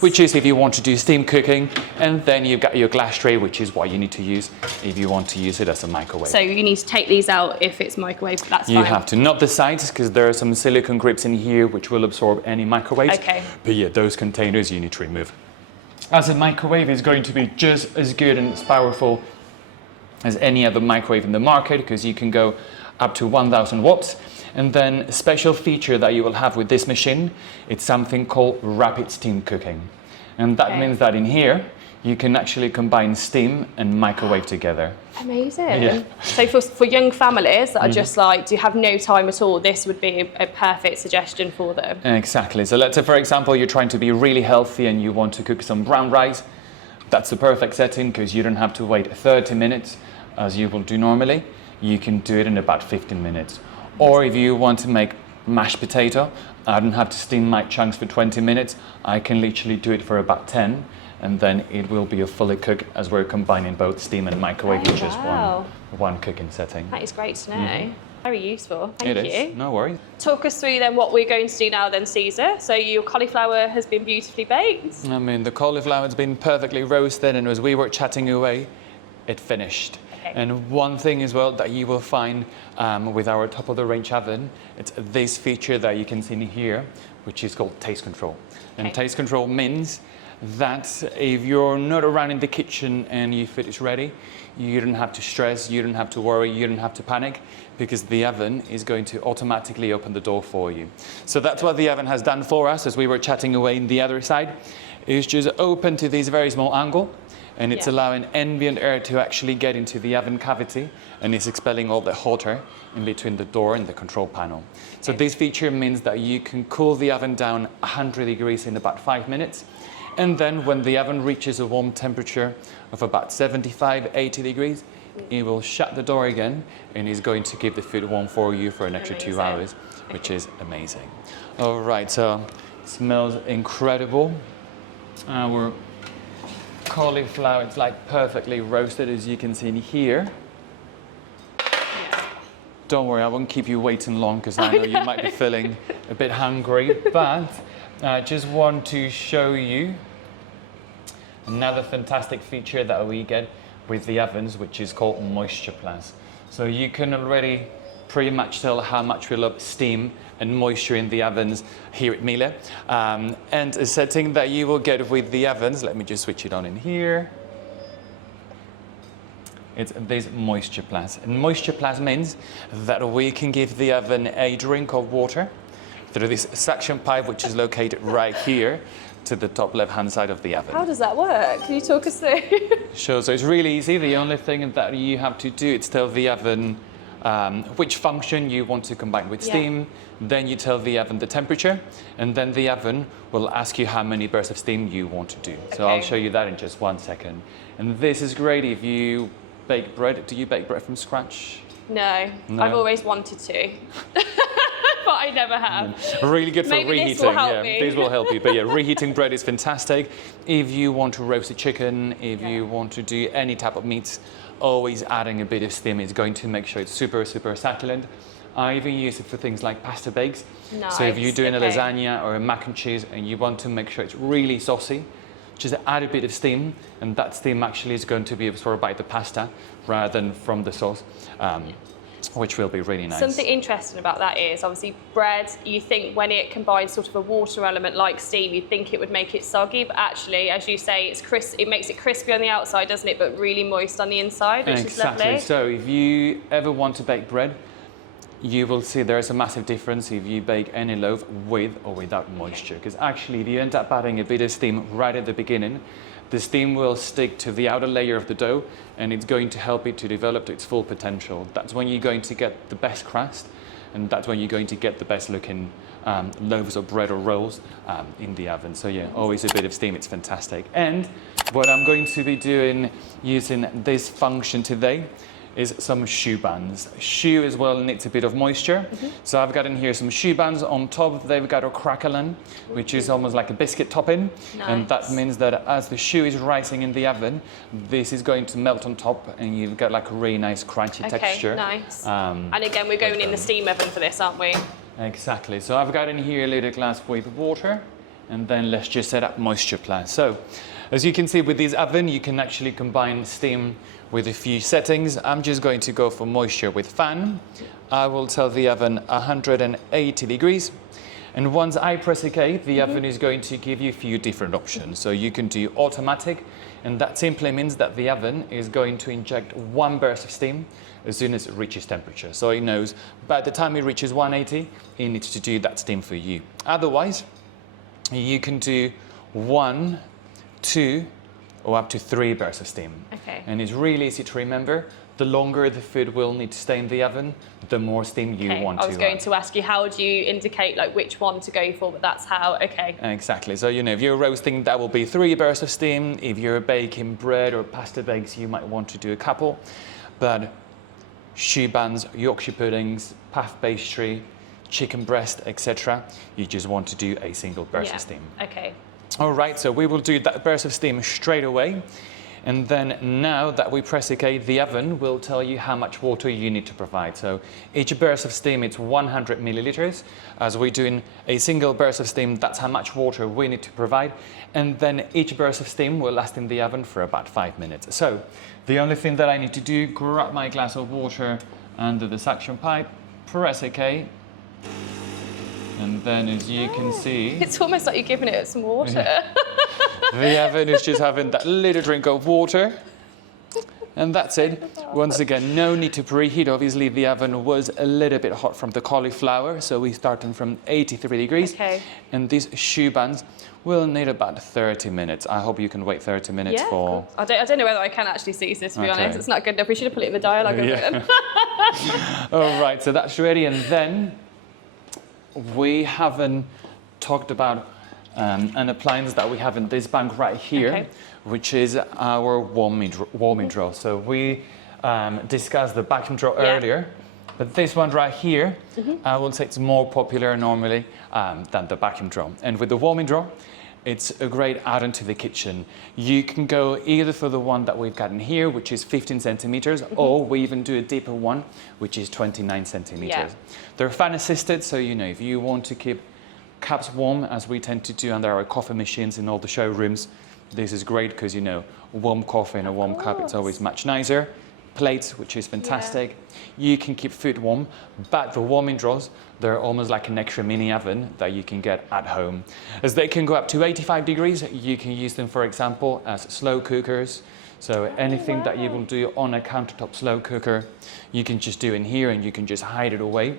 which is if you want to do steam cooking, and then you've got your glass tray, which is what you need to use if you want to use it as a microwave. So you need to take these out if it's microwave, that's fine. You have to, not the sides, because there are some silicone grips in here which will absorb any microwaves. Okay. But yeah, those containers you need to remove. As a microwave is going to be just as good and as powerful as any other microwave in the market, because you can go up to 1000 watts. And then a special feature that you will have with this machine, it's something called rapid steam cooking. And that means that in here, you can actually combine steam and microwave together. Amazing. Yeah. So for young families that are just like, do you have no time at all, this would be a perfect suggestion for them. Exactly. So let's say, for example, you're trying to be really healthy and you want to cook some brown rice. That's the perfect setting because you don't have to wait 30 minutes as you will do normally. You can do it in about 15 minutes. Or if you want to make mashed potato, I don't have to steam my chunks for 20 minutes. I can literally do it for about 10, and then it will be a fully cooked as we're combining both steam and microwave in just one cooking setting. That is great to know. Very useful. Thank you. It is, no worries. Talk us through then what we're going to do now then, César. So your cauliflower has been beautifully baked. I mean, the cauliflower's been perfectly roasted, and as we were chatting away, it finished. And one thing as well that you will find with our top of the range oven, it's this feature that you can see in here, which is called taste control. And taste control means that if you're not around in the kitchen and your food is ready, you don't have to stress, you don't have to worry, you don't have to panic, because the oven is going to automatically open the door for you. So that's what the oven has done for us as we were chatting away in the other side. It's just open to this very small angle, and it's allowing ambient air to actually get into the oven cavity, and it's expelling all the hot air in between the door and the control panel. So this feature means that you can cool the oven down 100 degrees in about 5 minutes, and then when the oven reaches a warm temperature of about 75, 80 degrees, it will shut the door again, and it's going to keep the food warm for you for an extra 2 hours, which is amazing. All right, so it smells incredible. Our cauliflower, it's like perfectly roasted, as you can see in here. Don't worry, I won't keep you waiting long because I know you might be feeling a bit hungry, but I just want to show you another fantastic feature that we get with the ovens, which is called Moisture Plus. So you can already pretty much tell how much we love steam and moisture in the ovens here at Miele. And a setting that you will get with the ovens, let me just switch it on in here. It's this Moisture Plus. And Moisture Plus means that we can give the oven a drink of water through this suction pipe, which is located right here to the top left-hand side of the oven. How does that work? Can you talk us through? Sure, so it's really easy. The only thing that you have to do is tell the oven which function you want to combine with steam. Then you tell the oven the temperature, and then the oven will ask you how many bursts of steam you want to do. So I'll show you that in just 1 second. And this is great if you bake bread. Do you bake bread from scratch? No. I've always wanted to. But I never have. Really good for reheating. This will help me. These will help you. But yeah, reheating bread is fantastic. If you want to roast a chicken, if you want to do any type of meats, always adding a bit of steam is going to make sure it's super, super succulent. I even use it for things like pasta bakes. Nice. So if you're doing a lasagna or a mac and cheese and you want to make sure it's really saucy, just add a bit of steam, and that steam actually is going to be absorbed by the pasta rather than from the sauce, which will be really nice. Something interesting about that is, obviously, bread, you think when it combines sort of a water element like steam, you'd think it would make it soggy, but actually, as you say, it's it makes it crispy on the outside, doesn't it, but really moist on the inside, which is lovely. So if you ever want to bake bread, you will see there's a massive difference if you bake any loaf with or without moisture. Because actually, if you end up adding a bit of steam right at the beginning, the steam will stick to the outer layer of the dough and it's going to help it to develop to its full potential. That's when you're going to get the best crust, and that's when you're going to get the best looking loaves of bread or rolls in the oven. So yeah, always a bit of steam, it's fantastic. And what I'm going to be doing using this function today is some choux buns. Choux as well needs a bit of moisture. So I've got in here some choux buns. On top they've got a crackling, which is almost like a biscuit topping. Nice. And that means that as the choux is rising in the oven, this is going to melt on top and you've got like a really nice crunchy texture. Okay, nice. And again, we're going in the steam oven for this, aren't we? Exactly. So I've got in here a little glass with water, and then let's just set up moisture plan. So as you can see with this oven, you can actually combine steam with a few settings. I'm just going to go for moisture with fan. I will tell the oven 180 degrees. And once I press OK, the oven is going to give you a few different options. So you can do automatic, and that simply means that the oven is going to inject one burst of steam as soon as it reaches temperature. So it knows by the time it reaches 180, it needs to do that steam for you. Otherwise, you can do 1, 2, or up to 3 bursts of steam. Okay. And it's really easy to remember. The longer the food will need to stay in the oven, the more steam you want to I was going to ask you, how do you indicate like which one to go for, but that's how, okay. Exactly. So, you know, if you're roasting, that will be 3 bursts of steam. If you're baking bread or pasta bakes, you might want to do a couple. But choux buns, Yorkshire puddings, puff pastry, chicken breast, etc., you just want to do a single burst of steam. Okay. All right, so we will do that burst of steam straight away. And then now that we press OK, the oven will tell you how much water you need to provide. So each burst of steam, it's 100 milliliters. As we're doing a single burst of steam, that's how much water we need to provide. And then each burst of steam will last in the oven for about 5 minutes. So the only thing that I need to do, grab my glass of water under the suction pipe, press OK. And then as you can see... It's almost like you're giving it some water. Yeah. The oven is just having that little drink of water. And that's it. Once again, no need to preheat. Obviously, the oven was a little bit hot from the cauliflower, so we're starting from 83 degrees. Okay. And these choux buns will need about 30 minutes. I hope you can wait 30 minutes for... I don't know whether I can actually see this, to be honest. It's not good enough. We should have put it in the dialogue. All right, so that's ready. And then we haven't talked about an appliance that we have in this bank right here, which is our warming drawer. So we discussed the vacuum drawer earlier, but this one right here, I will say it's more popular normally than the vacuum drawer. And with the warming drawer, it's a great add-on to the kitchen. You can go either for the one that we've got in here, which is 15 centimeters, or we even do a deeper one, which is 29 centimeters. They're fan assisted, so you know, if you want to keep cups warm, as we tend to do under our coffee machines in all the showrooms, this is great because, you know, warm coffee in a warm cup, it's always much nicer. Plates, which is fantastic. You can keep food warm, but the warming drawers, they're almost like an extra mini oven that you can get at home. As they can go up to 85 degrees, you can use them, for example, as slow cookers. So anything that you will do on a countertop slow cooker, you can just do in here and you can just hide it away.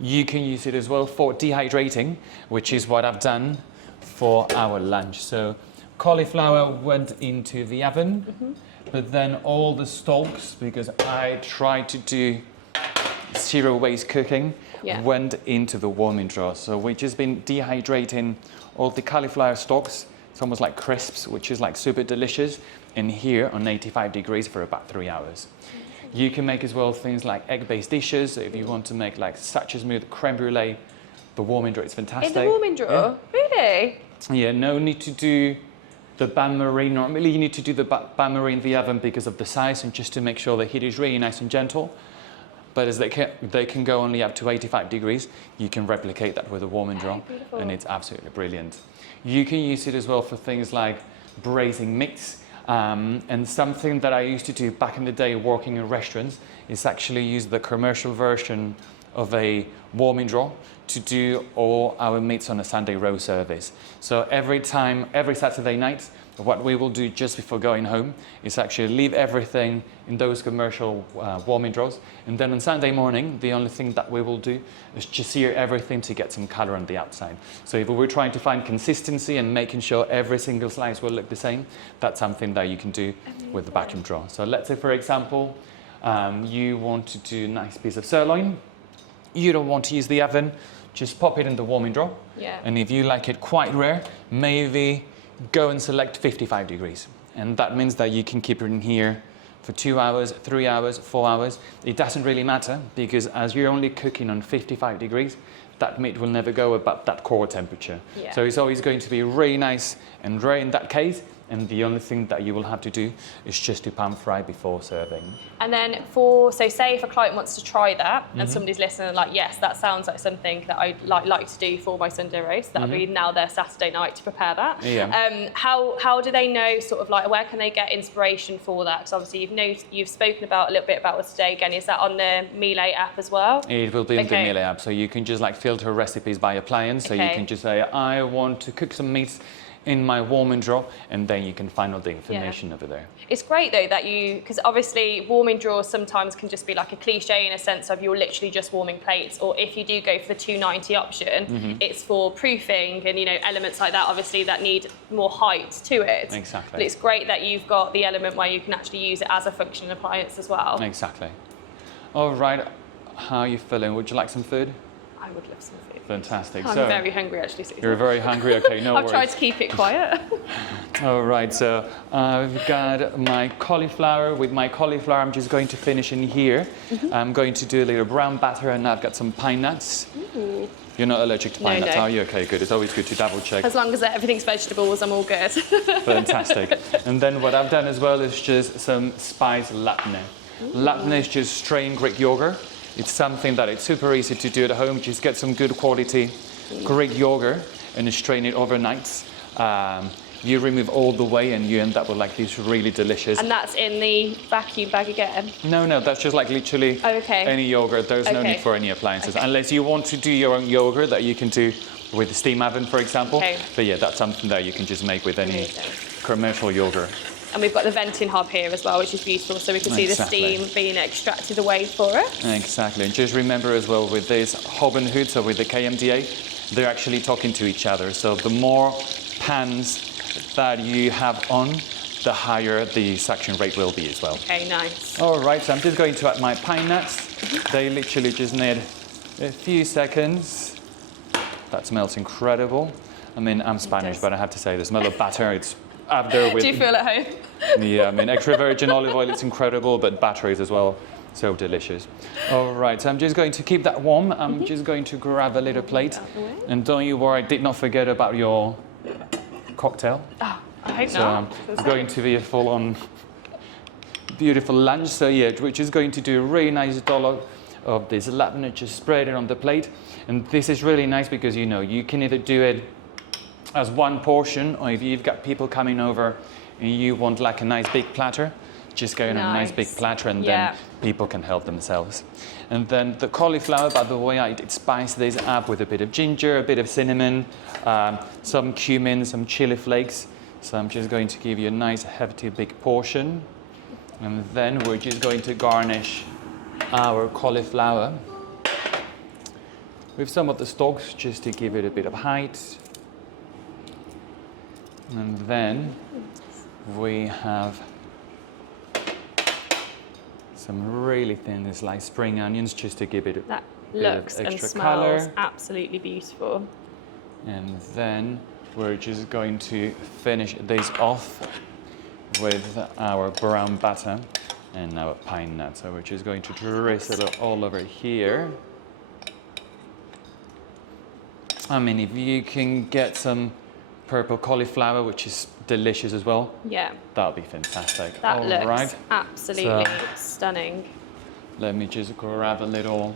You can use it as well for dehydrating, which is what I've done for our lunch. So cauliflower went into the oven, but then all the stalks, because I tried to do zero waste cooking, went into the warming drawer. So we've just been dehydrating all the cauliflower stalks. It's almost like crisps, which is like super delicious, in here on 85 degrees for about 3 hours. You can make as well things like egg-based dishes. So if you want to make like such a smooth creme brulee, the warming drawer is fantastic. In the warming drawer? Really? Yeah, no need to do the bain-marie. Normally you need to do the bain-marie in the oven because of the size and just to make sure the heat is really nice and gentle. But as they can go only up to 85 degrees, you can replicate that with a warming drawer, and it's absolutely brilliant. You can use it as well for things like braising meats. And something that I used to do back in the day working in restaurants is actually use the commercial version of a warming drawer to do all our meats on a Sunday row service. So every Saturday night, what we will do just before going home is actually leave everything in those commercial warming drawers. And then on Sunday morning, the only thing that we will do is just sear everything to get some color on the outside. So if we're trying to find consistency and making sure every single slice will look the same, that's something that you can do with the vacuum drawer. So let's say, for example, you want to do a nice piece of sirloin. You don't want to use the oven, just pop it in the warming drawer. Yeah. And if you like it quite rare, maybe go and select 55 degrees. And that means that you can keep it in here for 2 hours, 3 hours, 4 hours. It doesn't really matter, because as you're only cooking on 55 degrees, that meat will never go above that core temperature. Yeah. So it's always going to be really nice and rare in that case. And the only thing that you will have to do is just to pan fry before serving. And then so say if a client wants to try that and somebody's listening and like, yes, that sounds like something that I'd like to do for my Sunday roast. That'll be now their Saturday night to prepare that. Yeah. How do they know sort of like, where can they get inspiration for that? Because obviously you've spoken about a little bit about us today. Again, is that on the Miele app as well? It will be in the Miele app. So you can just like filter recipes by appliance. So you can just say, I want to cook some meats in my warming drawer, and then you can find all the information over there. It's great though that because obviously warming drawers sometimes can just be like a cliche in a sense of you're literally just warming plates, or if you do go for the 290 option, it's for proofing and elements like that, obviously that need more height to it. Exactly. But it's great that you've got the element where you can actually use it as a functional appliance as well. Exactly. All right, how are you feeling? Would you like some food? I would love some food. Fantastic. I'm very hungry actually, César. You're very hungry, okay, no I've worries. tried to keep it quiet. All right, so I've got my cauliflower. With my cauliflower, I'm just going to finish in here. I'm going to do a little brown batter, and I've got some pine nuts. Ooh. You're not allergic to pine nuts, No. are you? Okay, good. It's always good to double check. As long as everything's vegetables, I'm all good. Fantastic. And then what I've done as well is just some spiced labne. Labne is just strained Greek yogurt. It's something that it's super easy to do at home. Just get some good quality Greek yogurt and strain it overnight. You remove all the whey and you end up with like these really delicious. And that's in the vacuum bag again? No, that's just like literally any yogurt. There's no need for any appliances. Unless you want to do your own yogurt that you can do with the steam oven, for example. But yeah, that's something that you can just make with any commercial yogurt. And we've got the venting hob here as well, which is beautiful, so we can see the steam being extracted away for us. Exactly. And just remember as well, with this hob and hood, so with the KMDA, they're actually talking to each other. So the more pans that you have on, the higher the suction rate will be as well. Okay, nice. All right, so I'm just going to add my pine nuts. They literally just need a few seconds. That smells incredible. I mean, I'm Spanish, but I have to say the smell of batter, it's up there with... Do you feel at home? Yeah, I mean, extra virgin olive oil, it's incredible, but batteries as well, so delicious. All right, so I'm just going to keep that warm. I'm just going to grab a little plate. And don't you worry, I did not forget about your cocktail. Oh, I hope so not. It's going to be a full-on beautiful lunch. So yeah, we're just going to do a really nice dollop of this labne, just spread it on the plate. And this is really nice because, you can either do it as one portion, or if you've got people coming over and you want like a nice big platter, just go on a nice big platter, and then people can help themselves. And then the cauliflower, by the way, I did spice this up with a bit of ginger, a bit of cinnamon, some cumin, some chili flakes. So I'm just going to give you a nice hefty big portion. And then we're just going to garnish our cauliflower with some of the stalks, just to give it a bit of height. And then we have some really thin sliced spring onions, just to give it a that bit looks of and extra smells color. absolutely beautiful. And then we're just going to finish this off with our brown batter and our pine nuts. So we're just going to drizzle it all over here. I mean, if you can get some purple cauliflower, which is delicious as well. Yeah. That'll be fantastic. That looks absolutely stunning. Let me just grab a little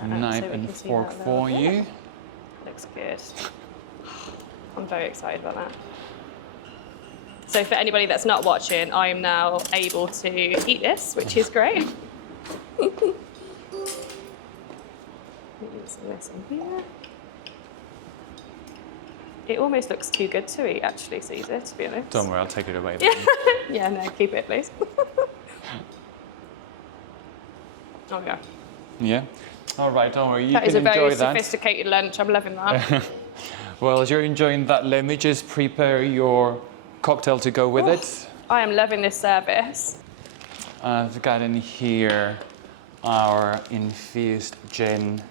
knife and fork for you. Looks good. I'm very excited about that. So for anybody that's not watching, I am now able to eat this, which is great. mixing this in here. It almost looks too good to eat, actually, César, to be honest. Don't worry, I'll take it away then. Yeah, no, keep it, please. Oh, yeah. Yeah? All right, don't worry, you That can is a very enjoy that. sophisticated lunch. I'm loving that. Well, as you're enjoying that, let me just prepare your cocktail to go with it. I am loving this service. I've got in here our infused gin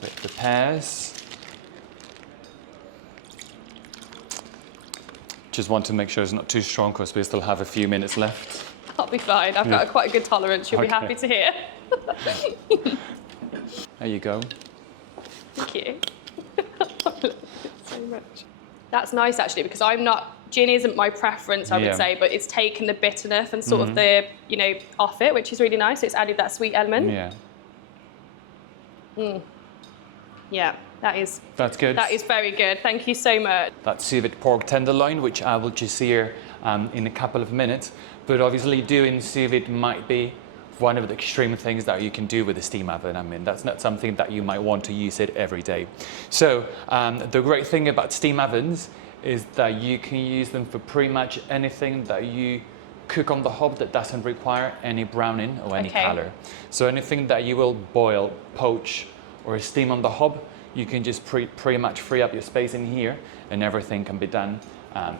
with the pears. Just want to make sure it's not too strong because we still have a few minutes left. I'll be fine. I've got quite a good tolerance. You'll be happy to hear. There you go. Thank you. So much. That's nice, actually, because gin isn't my preference, I would say, but it's taken the bitterness and sort of the, off it, which is really nice. It's added that sweet element. Yeah. Yeah, that's good. That is very good. Thank you so much. That sous-vide pork tenderloin, which I will just sear in a couple of minutes. But obviously doing sous-vide might be one of the extreme things that you can do with a steam oven. I mean, that's not something that you might want to use it every day. So the great thing about steam ovens is that you can use them for pretty much anything that you cook on the hob that doesn't require any browning or any color. So anything that you will boil, poach, or steam on the hob, you can just pretty much free up your space in here, and everything can be done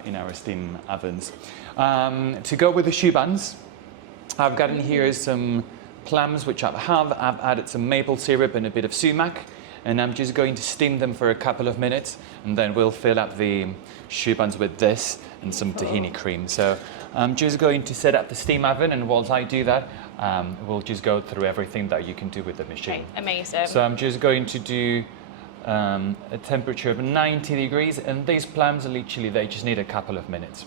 in our steam ovens. To go with the choux buns, I've got in here some plums, which I've added some maple syrup and a bit of sumac, and I'm just going to steam them for a couple of minutes, and then we'll fill up the choux buns with this and some tahini cream. So I'm just going to set up the steam oven, and whilst I do that, we'll just go through everything that you can do with the machine. Okay, amazing. So I'm just going to do a temperature of 90 degrees, and these plums, literally, they just need a couple of minutes.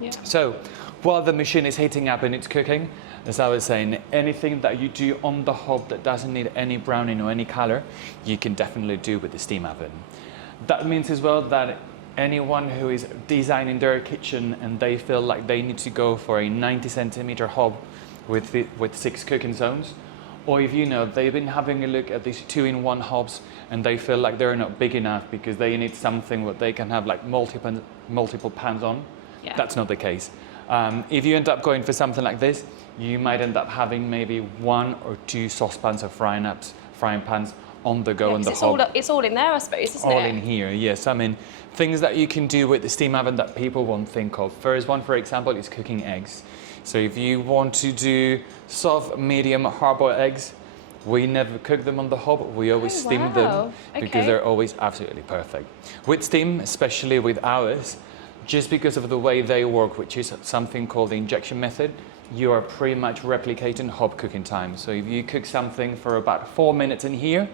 Yeah. So while the machine is heating up and it's cooking, as I was saying, anything that you do on the hob that doesn't need any browning or any color, you can definitely do with the steam oven. That means as well that anyone who is designing their kitchen and they feel like they need to go for a 90 centimeter hob with 6 cooking zones, or if they've been having a look at these 2-in-1 hobs and they feel like they're not big enough because they need something that they can have like multiple pans on, that's not the case. If you end up going for something like this, you might end up having maybe 1 or 2 saucepans or frying pans on the go on the hob. It's all in there, I suppose, isn't it? All in here, yes. I mean, things that you can do with the steam oven that people won't think of. First one, for example, is cooking eggs. So if you want to do soft, medium, hard-boiled eggs, we never cook them on the hob. We always steam them because they're always absolutely perfect. With steam, especially with ours, just because of the way they work, which is something called the injection method, you are pretty much replicating hob cooking time. So if you cook something for about 4 minutes in here,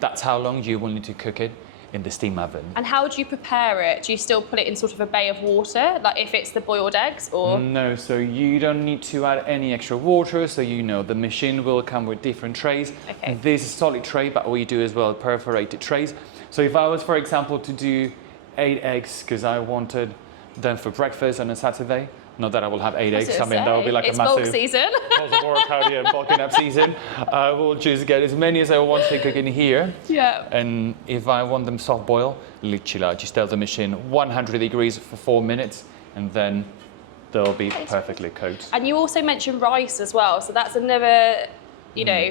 that's how long you will need to cook it in the steam oven. And how do you prepare it? Do you still put it in sort of a bay of water, like if it's the boiled eggs, or? No, so you don't need to add any extra water. So the machine will come with different trays. Okay. This is solid tray, but we do as well perforated trays. So if I was, for example, to do 8 eggs because I wanted them for breakfast on a Saturday, not that I will have 8 eggs. I mean, that will be like a massive bulk season. workout here, bulking up season. I will just get as many as I want to cook in here. Yeah. And if I want them soft boil, literally, I just tell the machine 100 degrees for 4 minutes, and then they'll be perfectly cooked. And you also mentioned rice as well, so that's another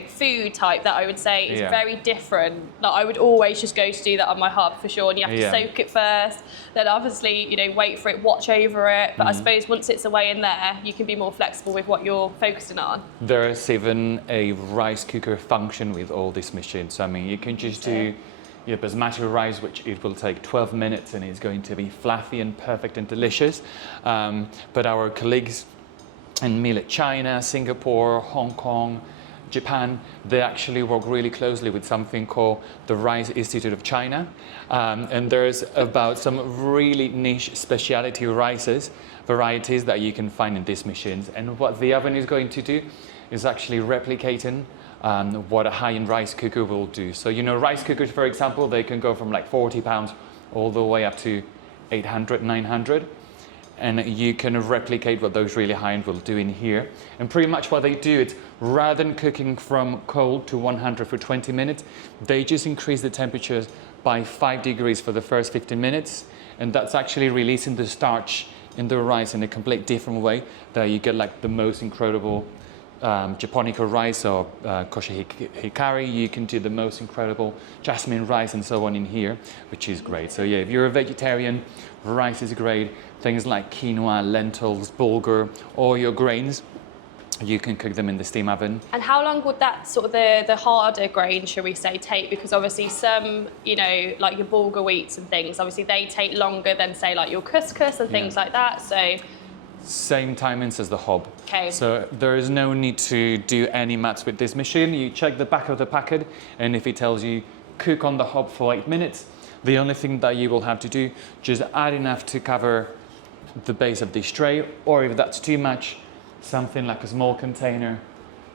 food type that I would say is very different. Like, I would always just go to do that on my hob for sure, and you have to soak it first, then obviously wait for it, watch over it, but I suppose once it's away in there, you can be more flexible with what you're focusing on. There's even a rice cooker function with all these machines. So, I mean, you can just do basmati rice, which it will take 12 minutes and it's going to be fluffy and perfect and delicious. But our colleagues in Miele, China, Singapore, Hong Kong, Japan, they actually work really closely with something called the Rice Institute of China. And there's about some really niche specialty varieties that you can find in these machines. And what the oven is going to do is actually replicating what a high-end rice cooker will do. So, rice cookers, for example, they can go from like £40 all the way up to 800, 900. and you can replicate what those really high-end will do in here. And pretty much what they do is, rather than cooking from cold to 100 for 20 minutes, they just increase the temperatures by 5 degrees for the first 15 minutes. And that's actually releasing the starch in the rice in a complete different way, that you get like the most incredible japonica rice or kosher hikari. You can do the most incredible jasmine rice and so on in here, which is great. So yeah, if you're a vegetarian, rice is great. Things like quinoa, lentils, bulgur, all your grains, you can cook them in the steam oven. And how long would that sort of the harder grain, shall we say, take? Because obviously some, you know, like your bulgur wheats and things, obviously they take longer than say like your couscous and things like that. So same timings as the hob. Okay. So there is no need to do any maths with this machine. You check the back of the packet, and if it tells you cook on the hob for 8 minutes, the only thing that you will have to do, just add enough to cover the base of this tray, or if that's too much, something like a small container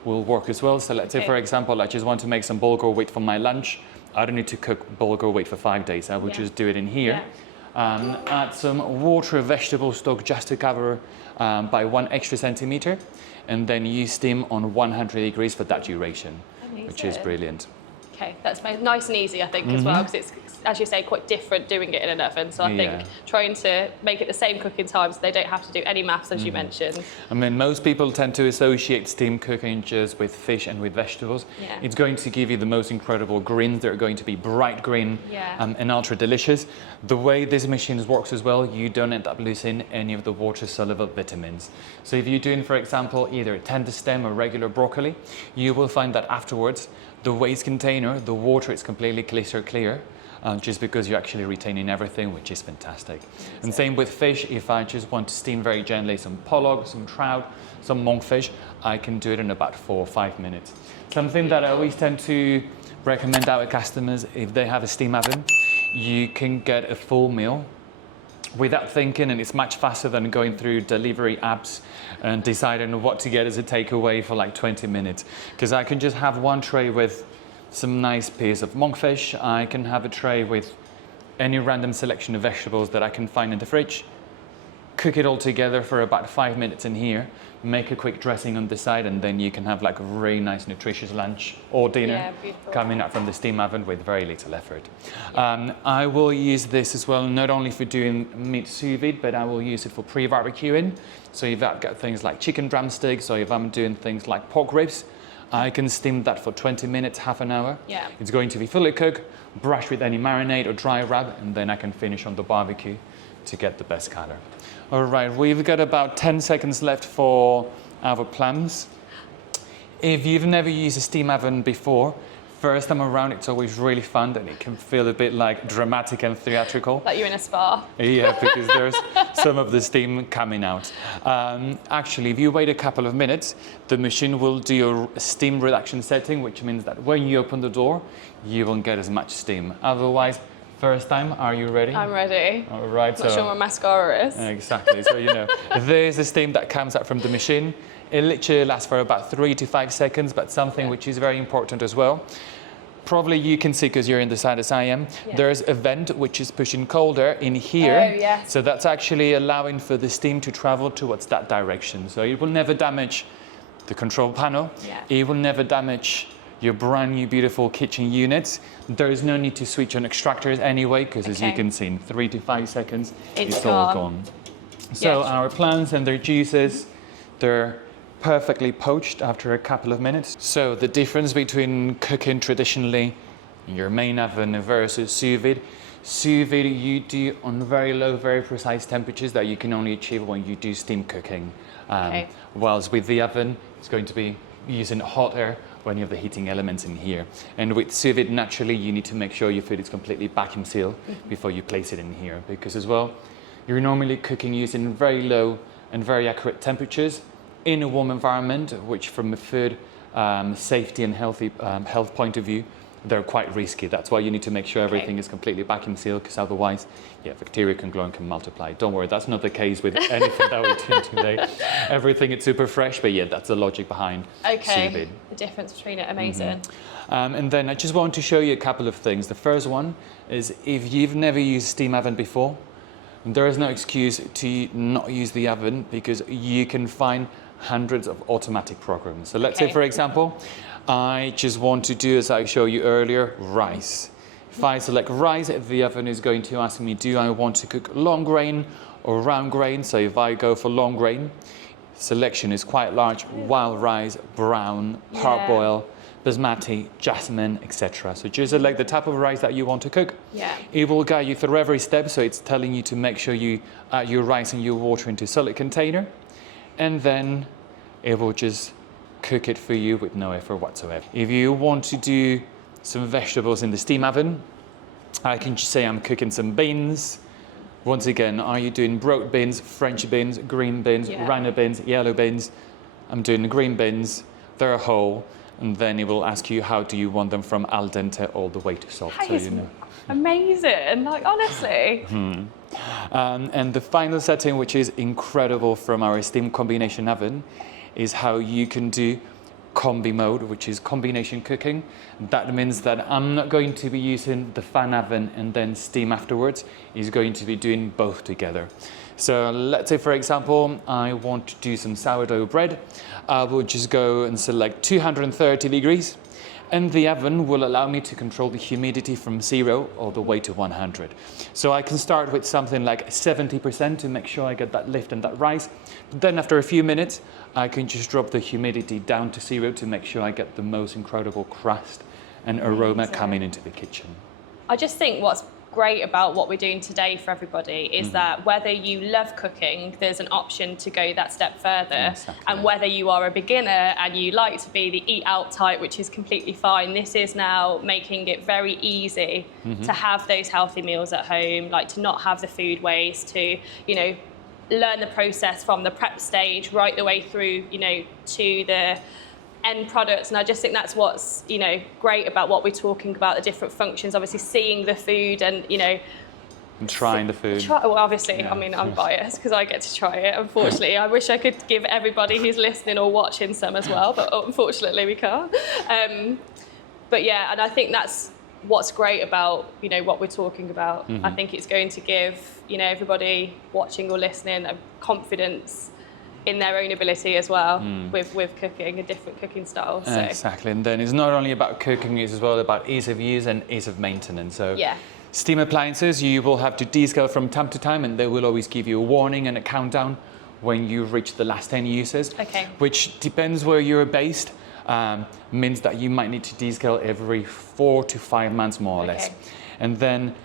will work as well. So let's say, for example, I just want to make some bulgur wheat for my lunch. I don't need to cook bulgur wheat for 5 days. I would just do it in here. Add some water vegetable stock just to cover by 1 extra centimeter, and then you steam on 100 degrees for that duration, which is brilliant. Okay, that's nice and easy, I think, as well, because it's, as you say, quite different doing it in an oven. So I think trying to make it the same cooking time so they don't have to do any maths, as you mentioned. I mean, most people tend to associate steam cooking just with fish and with vegetables. It's going to give you the most incredible greens. They're going to be bright green and ultra delicious. The way this machine works as well, you don't end up losing any of the water-soluble vitamins. So if you're doing, for example, either tender stem or regular broccoli, you will find that afterwards, the waste container, the water is completely crystal clear, just because you're actually retaining everything, which is fantastic. And same with fish. If I just want to steam very gently some pollock, some trout, some monkfish, I can do it in about 4 or 5 minutes. Something that I always tend to recommend our customers, if they have a steam oven, you can get a full meal without thinking, and it's much faster than going through delivery apps and deciding what to get as a takeaway for like 20 minutes. Because I can just have one tray with some nice piece of monkfish. I can have a tray with any random selection of vegetables that I can find in the fridge, cook it all together for about 5 minutes in here, make a quick dressing on the side, and then you can have like a really nice nutritious lunch or dinner coming out from the steam oven with very little effort. I will use this as well, not only for doing meat sous vide, but I will use it for pre-barbecuing. So if I've got things like chicken drumsticks, or if I'm doing things like pork ribs, I can steam that for 20 minutes, half an hour. It's going to be fully cooked, brushed with any marinade or dry rub, and then I can finish on the barbecue to get the best color. All right, we've got about 10 seconds left for our plums. If you've never used a steam oven before, first time around it's always really fun, and it can feel a bit like dramatic and theatrical. Like you're in a spa. Yeah, because there's some of the steam coming out. Actually, if you wait a couple of minutes, the machine will do a steam reduction setting, which means that when you open the door, you won't get as much steam. Otherwise, first time, are you ready? I'm ready. All right. Not sure what mascara is. Exactly. So, you know, there's a steam that comes out from the machine. It literally lasts for about 3 to 5 seconds, but something which is very important as well. Probably you can see, because you're in the side as I am, there's a vent which is pushing colder in here. So that's actually allowing for the steam to travel towards that direction. So it will never damage the control panel. It will never damage your brand new beautiful kitchen units. There is no need to switch on extractors anyway, because as you can see, in 3 to 5 seconds, it's all gone. So our plants and their juices, they're perfectly poached after a couple of minutes. So the difference between cooking traditionally in your main oven versus sous vide. Sous vide you do on very low, very precise temperatures that you can only achieve when you do steam cooking. Whilst with the oven, it's going to be using hot air when you have the heating elements in here. And with sous vide, naturally, you need to make sure your food is completely vacuum sealed before you place it in here, because as well, you're normally cooking using very low and very accurate temperatures in a warm environment, which from a food safety and health point of view, they're quite risky. That's why you need to make sure everything is completely vacuum sealed, because otherwise, bacteria can grow and can multiply. Don't worry, that's not the case with anything that we're doing today. Everything is super fresh, but that's the logic behind sous vide. The difference between it, amazing. And then I just want to show you a couple of things. The first one is, if you've never used a steam oven before, There is no excuse to not use the oven because you can find hundreds of automatic programs. So let's say, for example, I just want to do, as I showed you earlier, rice. If I select rice, the oven is going to ask me, do I want to cook long grain or round grain? So if I go for long grain, selection is quite large: wild rice, brown, parboil, basmati, jasmine, etc. So just select the type of rice that you want to cook. Yeah. It will guide you through every step, so it's telling you to make sure you add your rice and your water into a solid container, and then it will just cook it for you with no effort whatsoever. If you want to do some vegetables in the steam oven, I can just say I'm cooking some beans. Once again, are you doing broad beans, French beans, green beans, runner beans, yellow beans? I'm doing the green beans. They're whole, and then it will ask you how do you want them, from al dente all the way to soft. That so is you know. amazing, like honestly. And the final setting, which is incredible from our steam combination oven, is how you can do combi mode, which is combination cooking. That means that I'm not going to be using the fan oven and then steam afterwards. It's going to be doing both together. So let's say, for example, I want to do some sourdough bread. I will just go and select 230 degrees, and the oven will allow me to control the humidity from 0 all the way to 100. So I can start with something like 70% to make sure I get that lift and that rise. But then after a few minutes, I can just drop the humidity down to 0 to make sure I get the most incredible crust and aroma coming into the kitchen. I just think what's great about what we're doing today for everybody is that whether you love cooking, there's an option to go that step further. Exactly. And whether you are a beginner and you like to be the eat out type, which is completely fine, this is now making it very easy to have those healthy meals at home, like to not have the food waste, to, you know, learn the process from the prep stage right the way through, you know, to the end products. And I just think that's what's, you know, great about what we're talking about, the different functions, obviously seeing the food and, you know, And trying the food. well, obviously, I mean, I'm biased because I get to try it, unfortunately. I wish I could give everybody who's listening or watching some as well, but unfortunately we can't. But yeah, and I think that's what's great about, you know, what we're talking about. I think it's going to give, you know, everybody watching or listening a confidence in their own ability as well with cooking, a different cooking style. So. Exactly, and then it's not only about cooking, it's as well about ease of use and ease of maintenance. So steam appliances, you will have to descale from time to time, and they will always give you a warning and a countdown when you reach the last 10 uses, which depends where you're based. Means that you might need to descale every 4 to 5 months, more or less. And then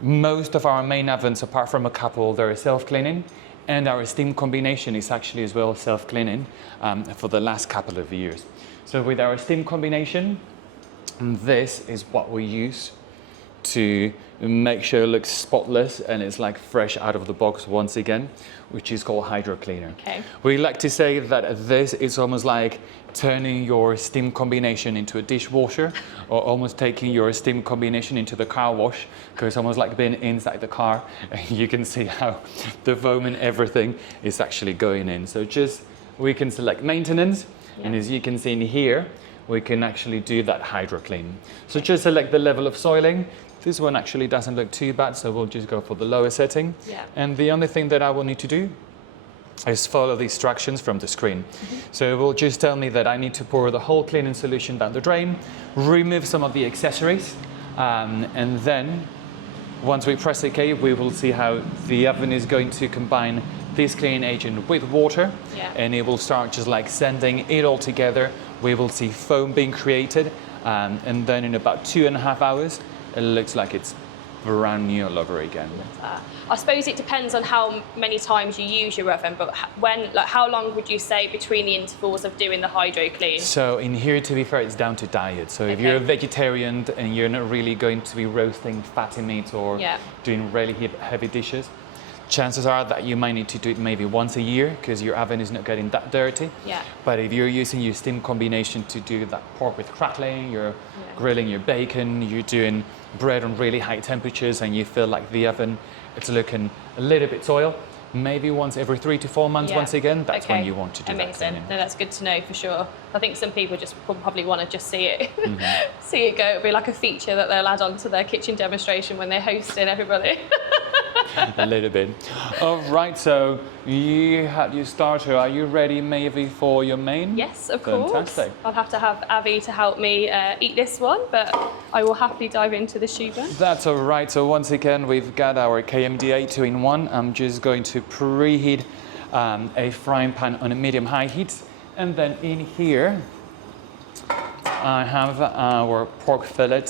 most of our main ovens, apart from a couple, they're self-cleaning, and our steam combination is actually as well self-cleaning for the last couple of years. So with our steam combination, this is what we use to make sure it looks spotless and it's like fresh out of the box once again, which is called hydro cleaner. We like to say that this is almost like turning your steam combination into a dishwasher, or almost taking your steam combination into the car wash, because it's almost like being inside the car. You can see how the foam and everything is actually going in. So just, we can select maintenance, and as you can see in here, we can actually do that hydro clean. So just select the level of soiling. This one actually doesn't look too bad, so we'll just go for the lower setting. And the only thing that I will need to do is follow the instructions from the screen. So it will just tell me that I need to pour the whole cleaning solution down the drain, remove some of the accessories, and then once we press OK, we will see how the oven is going to combine this cleaning agent with water, and it will start just like sending it all together. We will see foam being created, and then in about 2.5 hours, it looks like it's brand new all over again. I suppose it depends on how many times you use your oven, but when, like, how long would you say between the intervals of doing the hydro clean? So in here, to be fair, it's down to diet. So if you're a vegetarian and you're not really going to be roasting fatty meat or doing really heavy dishes, chances are that you might need to do it maybe once a year because your oven is not getting that dirty. But if you're using your steam combination to do that pork with crackling, you're grilling your bacon, you're doing bread on really high temperatures, and you feel like the oven, it's looking a little bit soiled, maybe once every 3 to 4 months once again, that's when you want to do that cleaning. No, that's good to know for sure. I think some people just probably want to just see it, see it go. It'll be like a feature that they'll add on to their kitchen demonstration when they're hosting everybody. a little bit. All right, so you had your starter. Are you ready, maybe, for your main? Yes, of course. Fantastic. I'll have to have Avi to help me eat this one, but I will happily dive into the sous vide. That's all right. So once again, we've got our KMDA 2-in-1. I'm just going to preheat a frying pan on a medium-high heat. And then in here, I have our pork fillet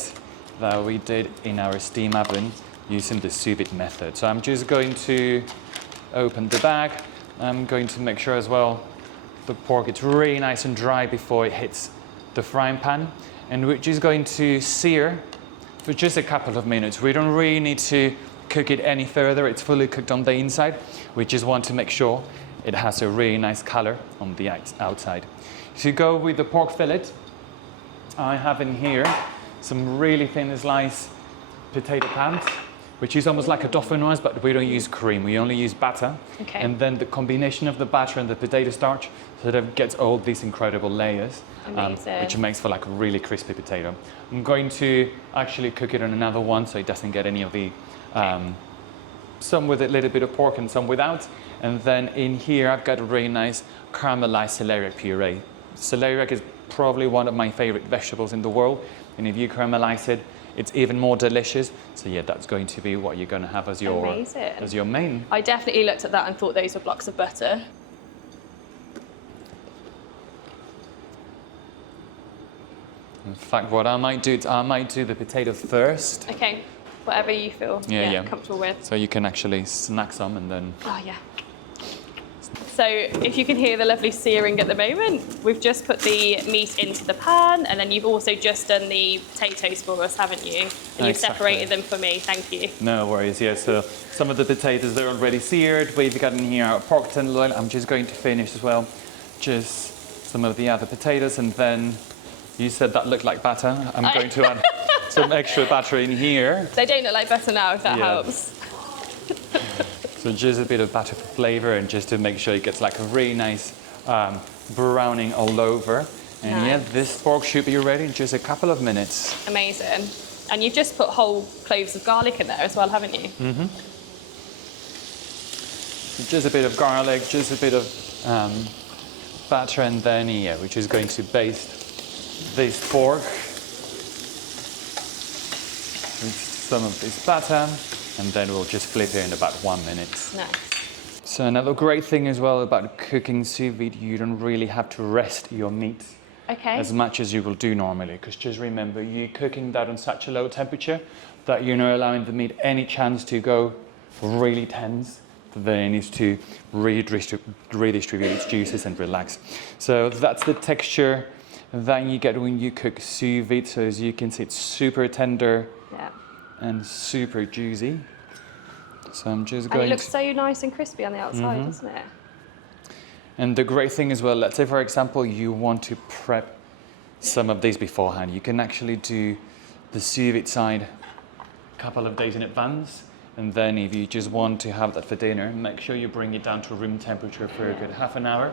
that we did in our steam oven using the sous-vide method. So I'm just going to open the bag. I'm going to make sure as well the pork is really nice and dry before it hits the frying pan. And we're just going to sear for just a couple of minutes. We don't really need to cook it any further. It's fully cooked on the inside. We just want to make sure it has a really nice color on the outside. To go with the pork fillet, I have in here some really thin sliced potato pans, which is almost like a dauphinoise, but we don't use cream. We only use batter. Okay. And then the combination of the batter and the potato starch sort of gets all these incredible layers, which makes for like a really crispy potato. I'm going to actually cook it on another one so it doesn't get any of the, some with a little bit of pork and some without. And then in here, I've got a really nice caramelized celeriac puree. Celeriac is probably one of my favorite vegetables in the world. And if you caramelize it, it's even more delicious. So yeah, that's going to be what you're going to have as your main. I definitely looked at that and thought those were blocks of butter. In fact, what I might do is I might do the potato first. Okay, whatever you feel comfortable with. So you can actually snack some and then... Oh yeah. So if you can hear the lovely searing at the moment, we've just put the meat into the pan, and then you've also just done the potatoes for us, haven't you? And you've separated them for me, thank you. No worries, yeah. So some of the potatoes, they're already seared. We've got in here our pork tenderloin. I'm just going to finish as well, just some of the other potatoes, and then you said that looked like batter. I'm going to add some extra batter in here. They don't look like butter now, if that helps. So just a bit of butter for flavor and just to make sure it gets like a really nice browning all over. And yeah, this pork should be ready in just a couple of minutes. Amazing. And you've just put whole cloves of garlic in there as well, haven't you? Mm-hmm. So just a bit of garlic, just a bit of butter, and then yeah, we're just going to baste this pork with some of this butter. And then we'll just flip it in about 1 minute. Nice. So another great thing as well about cooking sous vide, you don't really have to rest your meat as much as you will do normally. Because just remember, you're cooking that on such a low temperature that you're not allowing the meat any chance to go really tense. Then it needs to redistribute its juices and relax. So that's the texture that you get when you cook sous vide. So as you can see, it's super tender. Yeah. And super juicy. So I'm just going. And it looks so nice and crispy on the outside, doesn't it? And the great thing as well, let's say for example you want to prep some of these beforehand. You can actually do the sous vide side a couple of days in advance, and then if you just want to have that for dinner, make sure you bring it down to room temperature for a good half an hour.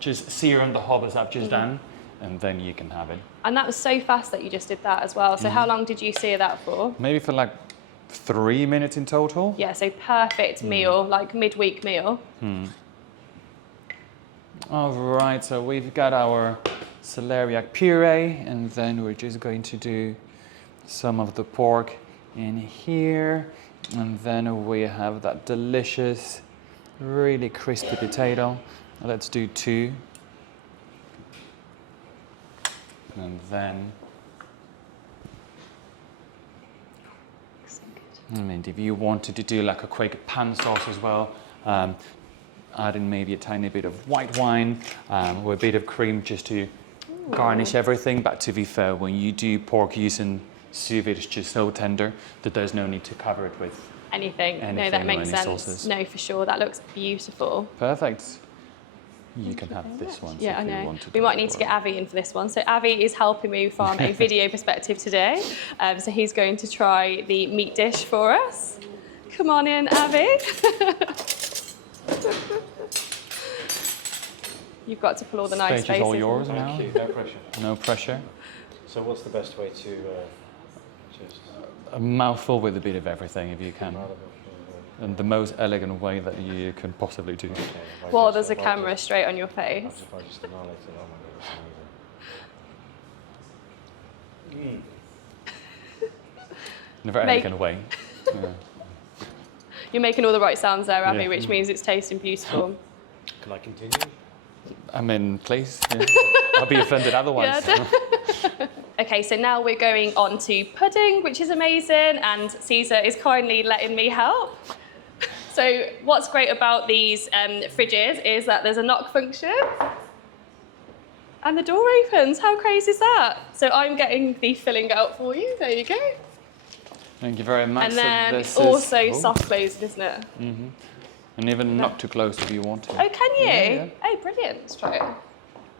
Just sear on the hob as I've just done. And then you can have it. And that was so fast that you just did that as well. So how long did you sear that for? Maybe for like 3 minutes in total. Yeah, so perfect meal, like midweek meal. All right, so we've got our celeriac puree, and then we're just going to do some of the pork in here. And then we have that delicious, really crispy potato. Let's do 2. And then, if you wanted to do like a quick pan sauce as well, add in maybe a tiny bit of white wine or a bit of cream just to garnish everything. But to be fair, when you do pork using sous vide, it's just so tender that there's no need to cover it with anything. No, that makes sense. Sauces. No, for sure. That looks beautiful. Perfect. You can have this one. Yeah, I know. We might need to get Avi in for this one. So Avi is helping me from a video perspective today. So he's going to try the meat dish for us. Come on in, Avi. You've got to pull all the nice faces. Stage is all yours now. Thank you. No pressure. No pressure. So what's the best way to just... A mouthful with a bit of everything, if you can. in the most elegant way that you can possibly do. Well, there's a camera straight on your face. If I just annihilate it, oh my god, it's amazing. In a very elegant way. Yeah. You're making all the right sounds there, Abby, Yeah. which means it's tasting beautiful. Can I continue? I mean, please. Yeah. I'll be offended otherwise. Okay, so now we're going on to pudding, which is amazing, and César is kindly letting me help. So what's great about these fridges is that there's a knock function and the door opens. How crazy is that? So I'm getting the filling out for you. There you go. Thank you very much. And So then this also is, soft closing, isn't it? and even not too close if you want to. Oh, can you? Yeah. Oh, brilliant. Let's try it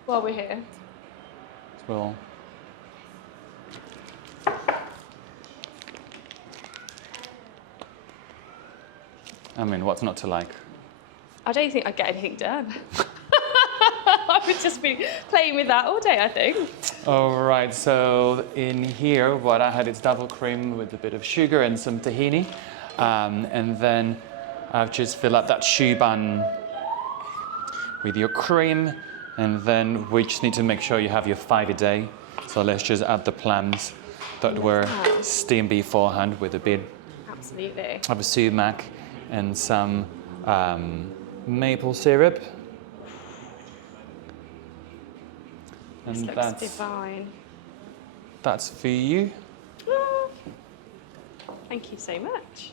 while we're here. Well, I mean, what's not to like? I don't think I'd get anything done. I would just be playing with that all day, I think. All right, so in here, what I had is double cream with a bit of sugar and some tahini. And then I've just filled up that choux bun with your cream. And then we just need to make sure you have your 5 a day. So let's just add the plums that were steamed beforehand with a bit Absolutely. of a sumac and some maple syrup. This And looks divine. that's for you. Ah, thank you so much.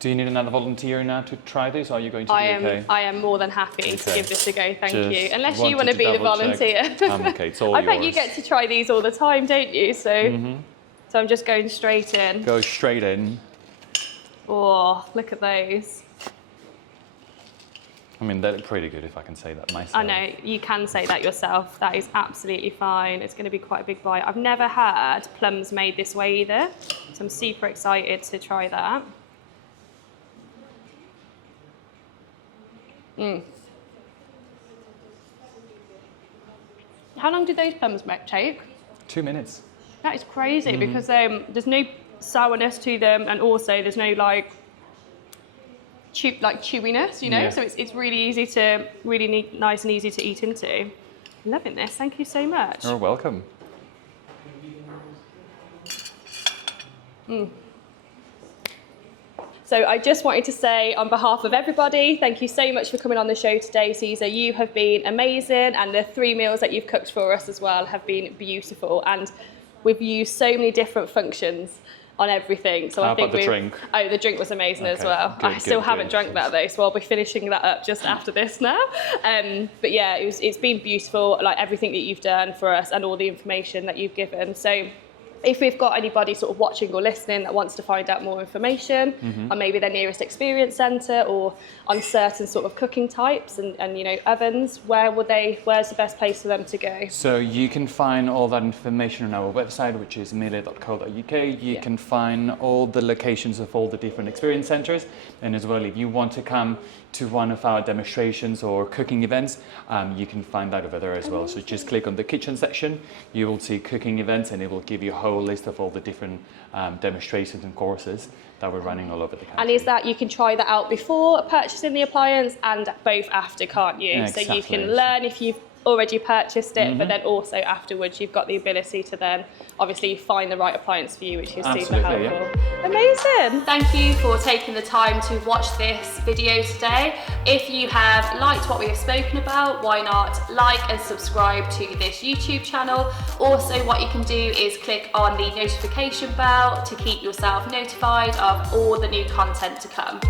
Do you need another volunteer now to try this, or are you going to be okay? I am more than happy to Okay. give this a go, thank Just you. Unless you wanted want to to be the double-check. volunteer. Okay, it's all I bet you yours. get to try these all the time, don't you? So, so I'm just going straight in. Go straight in. Oh, look at those. I mean, they look pretty good, if I can say that myself. I know, you can say that yourself. That is absolutely fine. It's going to be quite a big bite. I've never had plums made this way either, so I'm super excited to try that. How long did those plums take? 2 minutes. That is crazy because there's no sourness to them, and also there's no like chewiness, you know. Yeah. So it's really easy to nice and easy to eat into. Loving this. Thank you so much. You're welcome. So I just wanted to say on behalf of everybody, thank you so much for coming on the show today, César. You have been amazing, and the 3 meals that you've cooked for us as well have been beautiful. And we've used so many different functions on everything. So How I think about the drink? Oh, the drink was amazing as Okay, well. good, I still good, haven't good. drunk that though, so I'll be finishing that up just after this now. But yeah, it's been beautiful, like everything that you've done for us and all the information that you've given. So if we've got anybody sort of watching or listening that wants to find out more information on maybe their nearest experience centre or on certain sort of cooking types and you know, ovens, where's the best place for them to go? So you can find all that information on our website, which is miele.co.uk. You can find all the locations of all the different experience centres. And as well, if you want to come to one of our demonstrations or cooking events, you can find that over there as well. So just click on the kitchen section, you will see cooking events, and it will give you a whole list of all the different demonstrations and courses that we're running all over the country. And is that you can try that out before purchasing the appliance and both after, can't you? Yeah, So you exactly. can learn if you've already purchased it, but then also afterwards you've got the ability to then obviously find the right appliance for you, which is super Absolutely, helpful. Amazing. Thank you for taking the time to watch this video today. If you have liked what we have spoken about, why not like and subscribe to this YouTube channel. Also, what you can do is click on the notification bell to keep yourself notified of all the new content to come.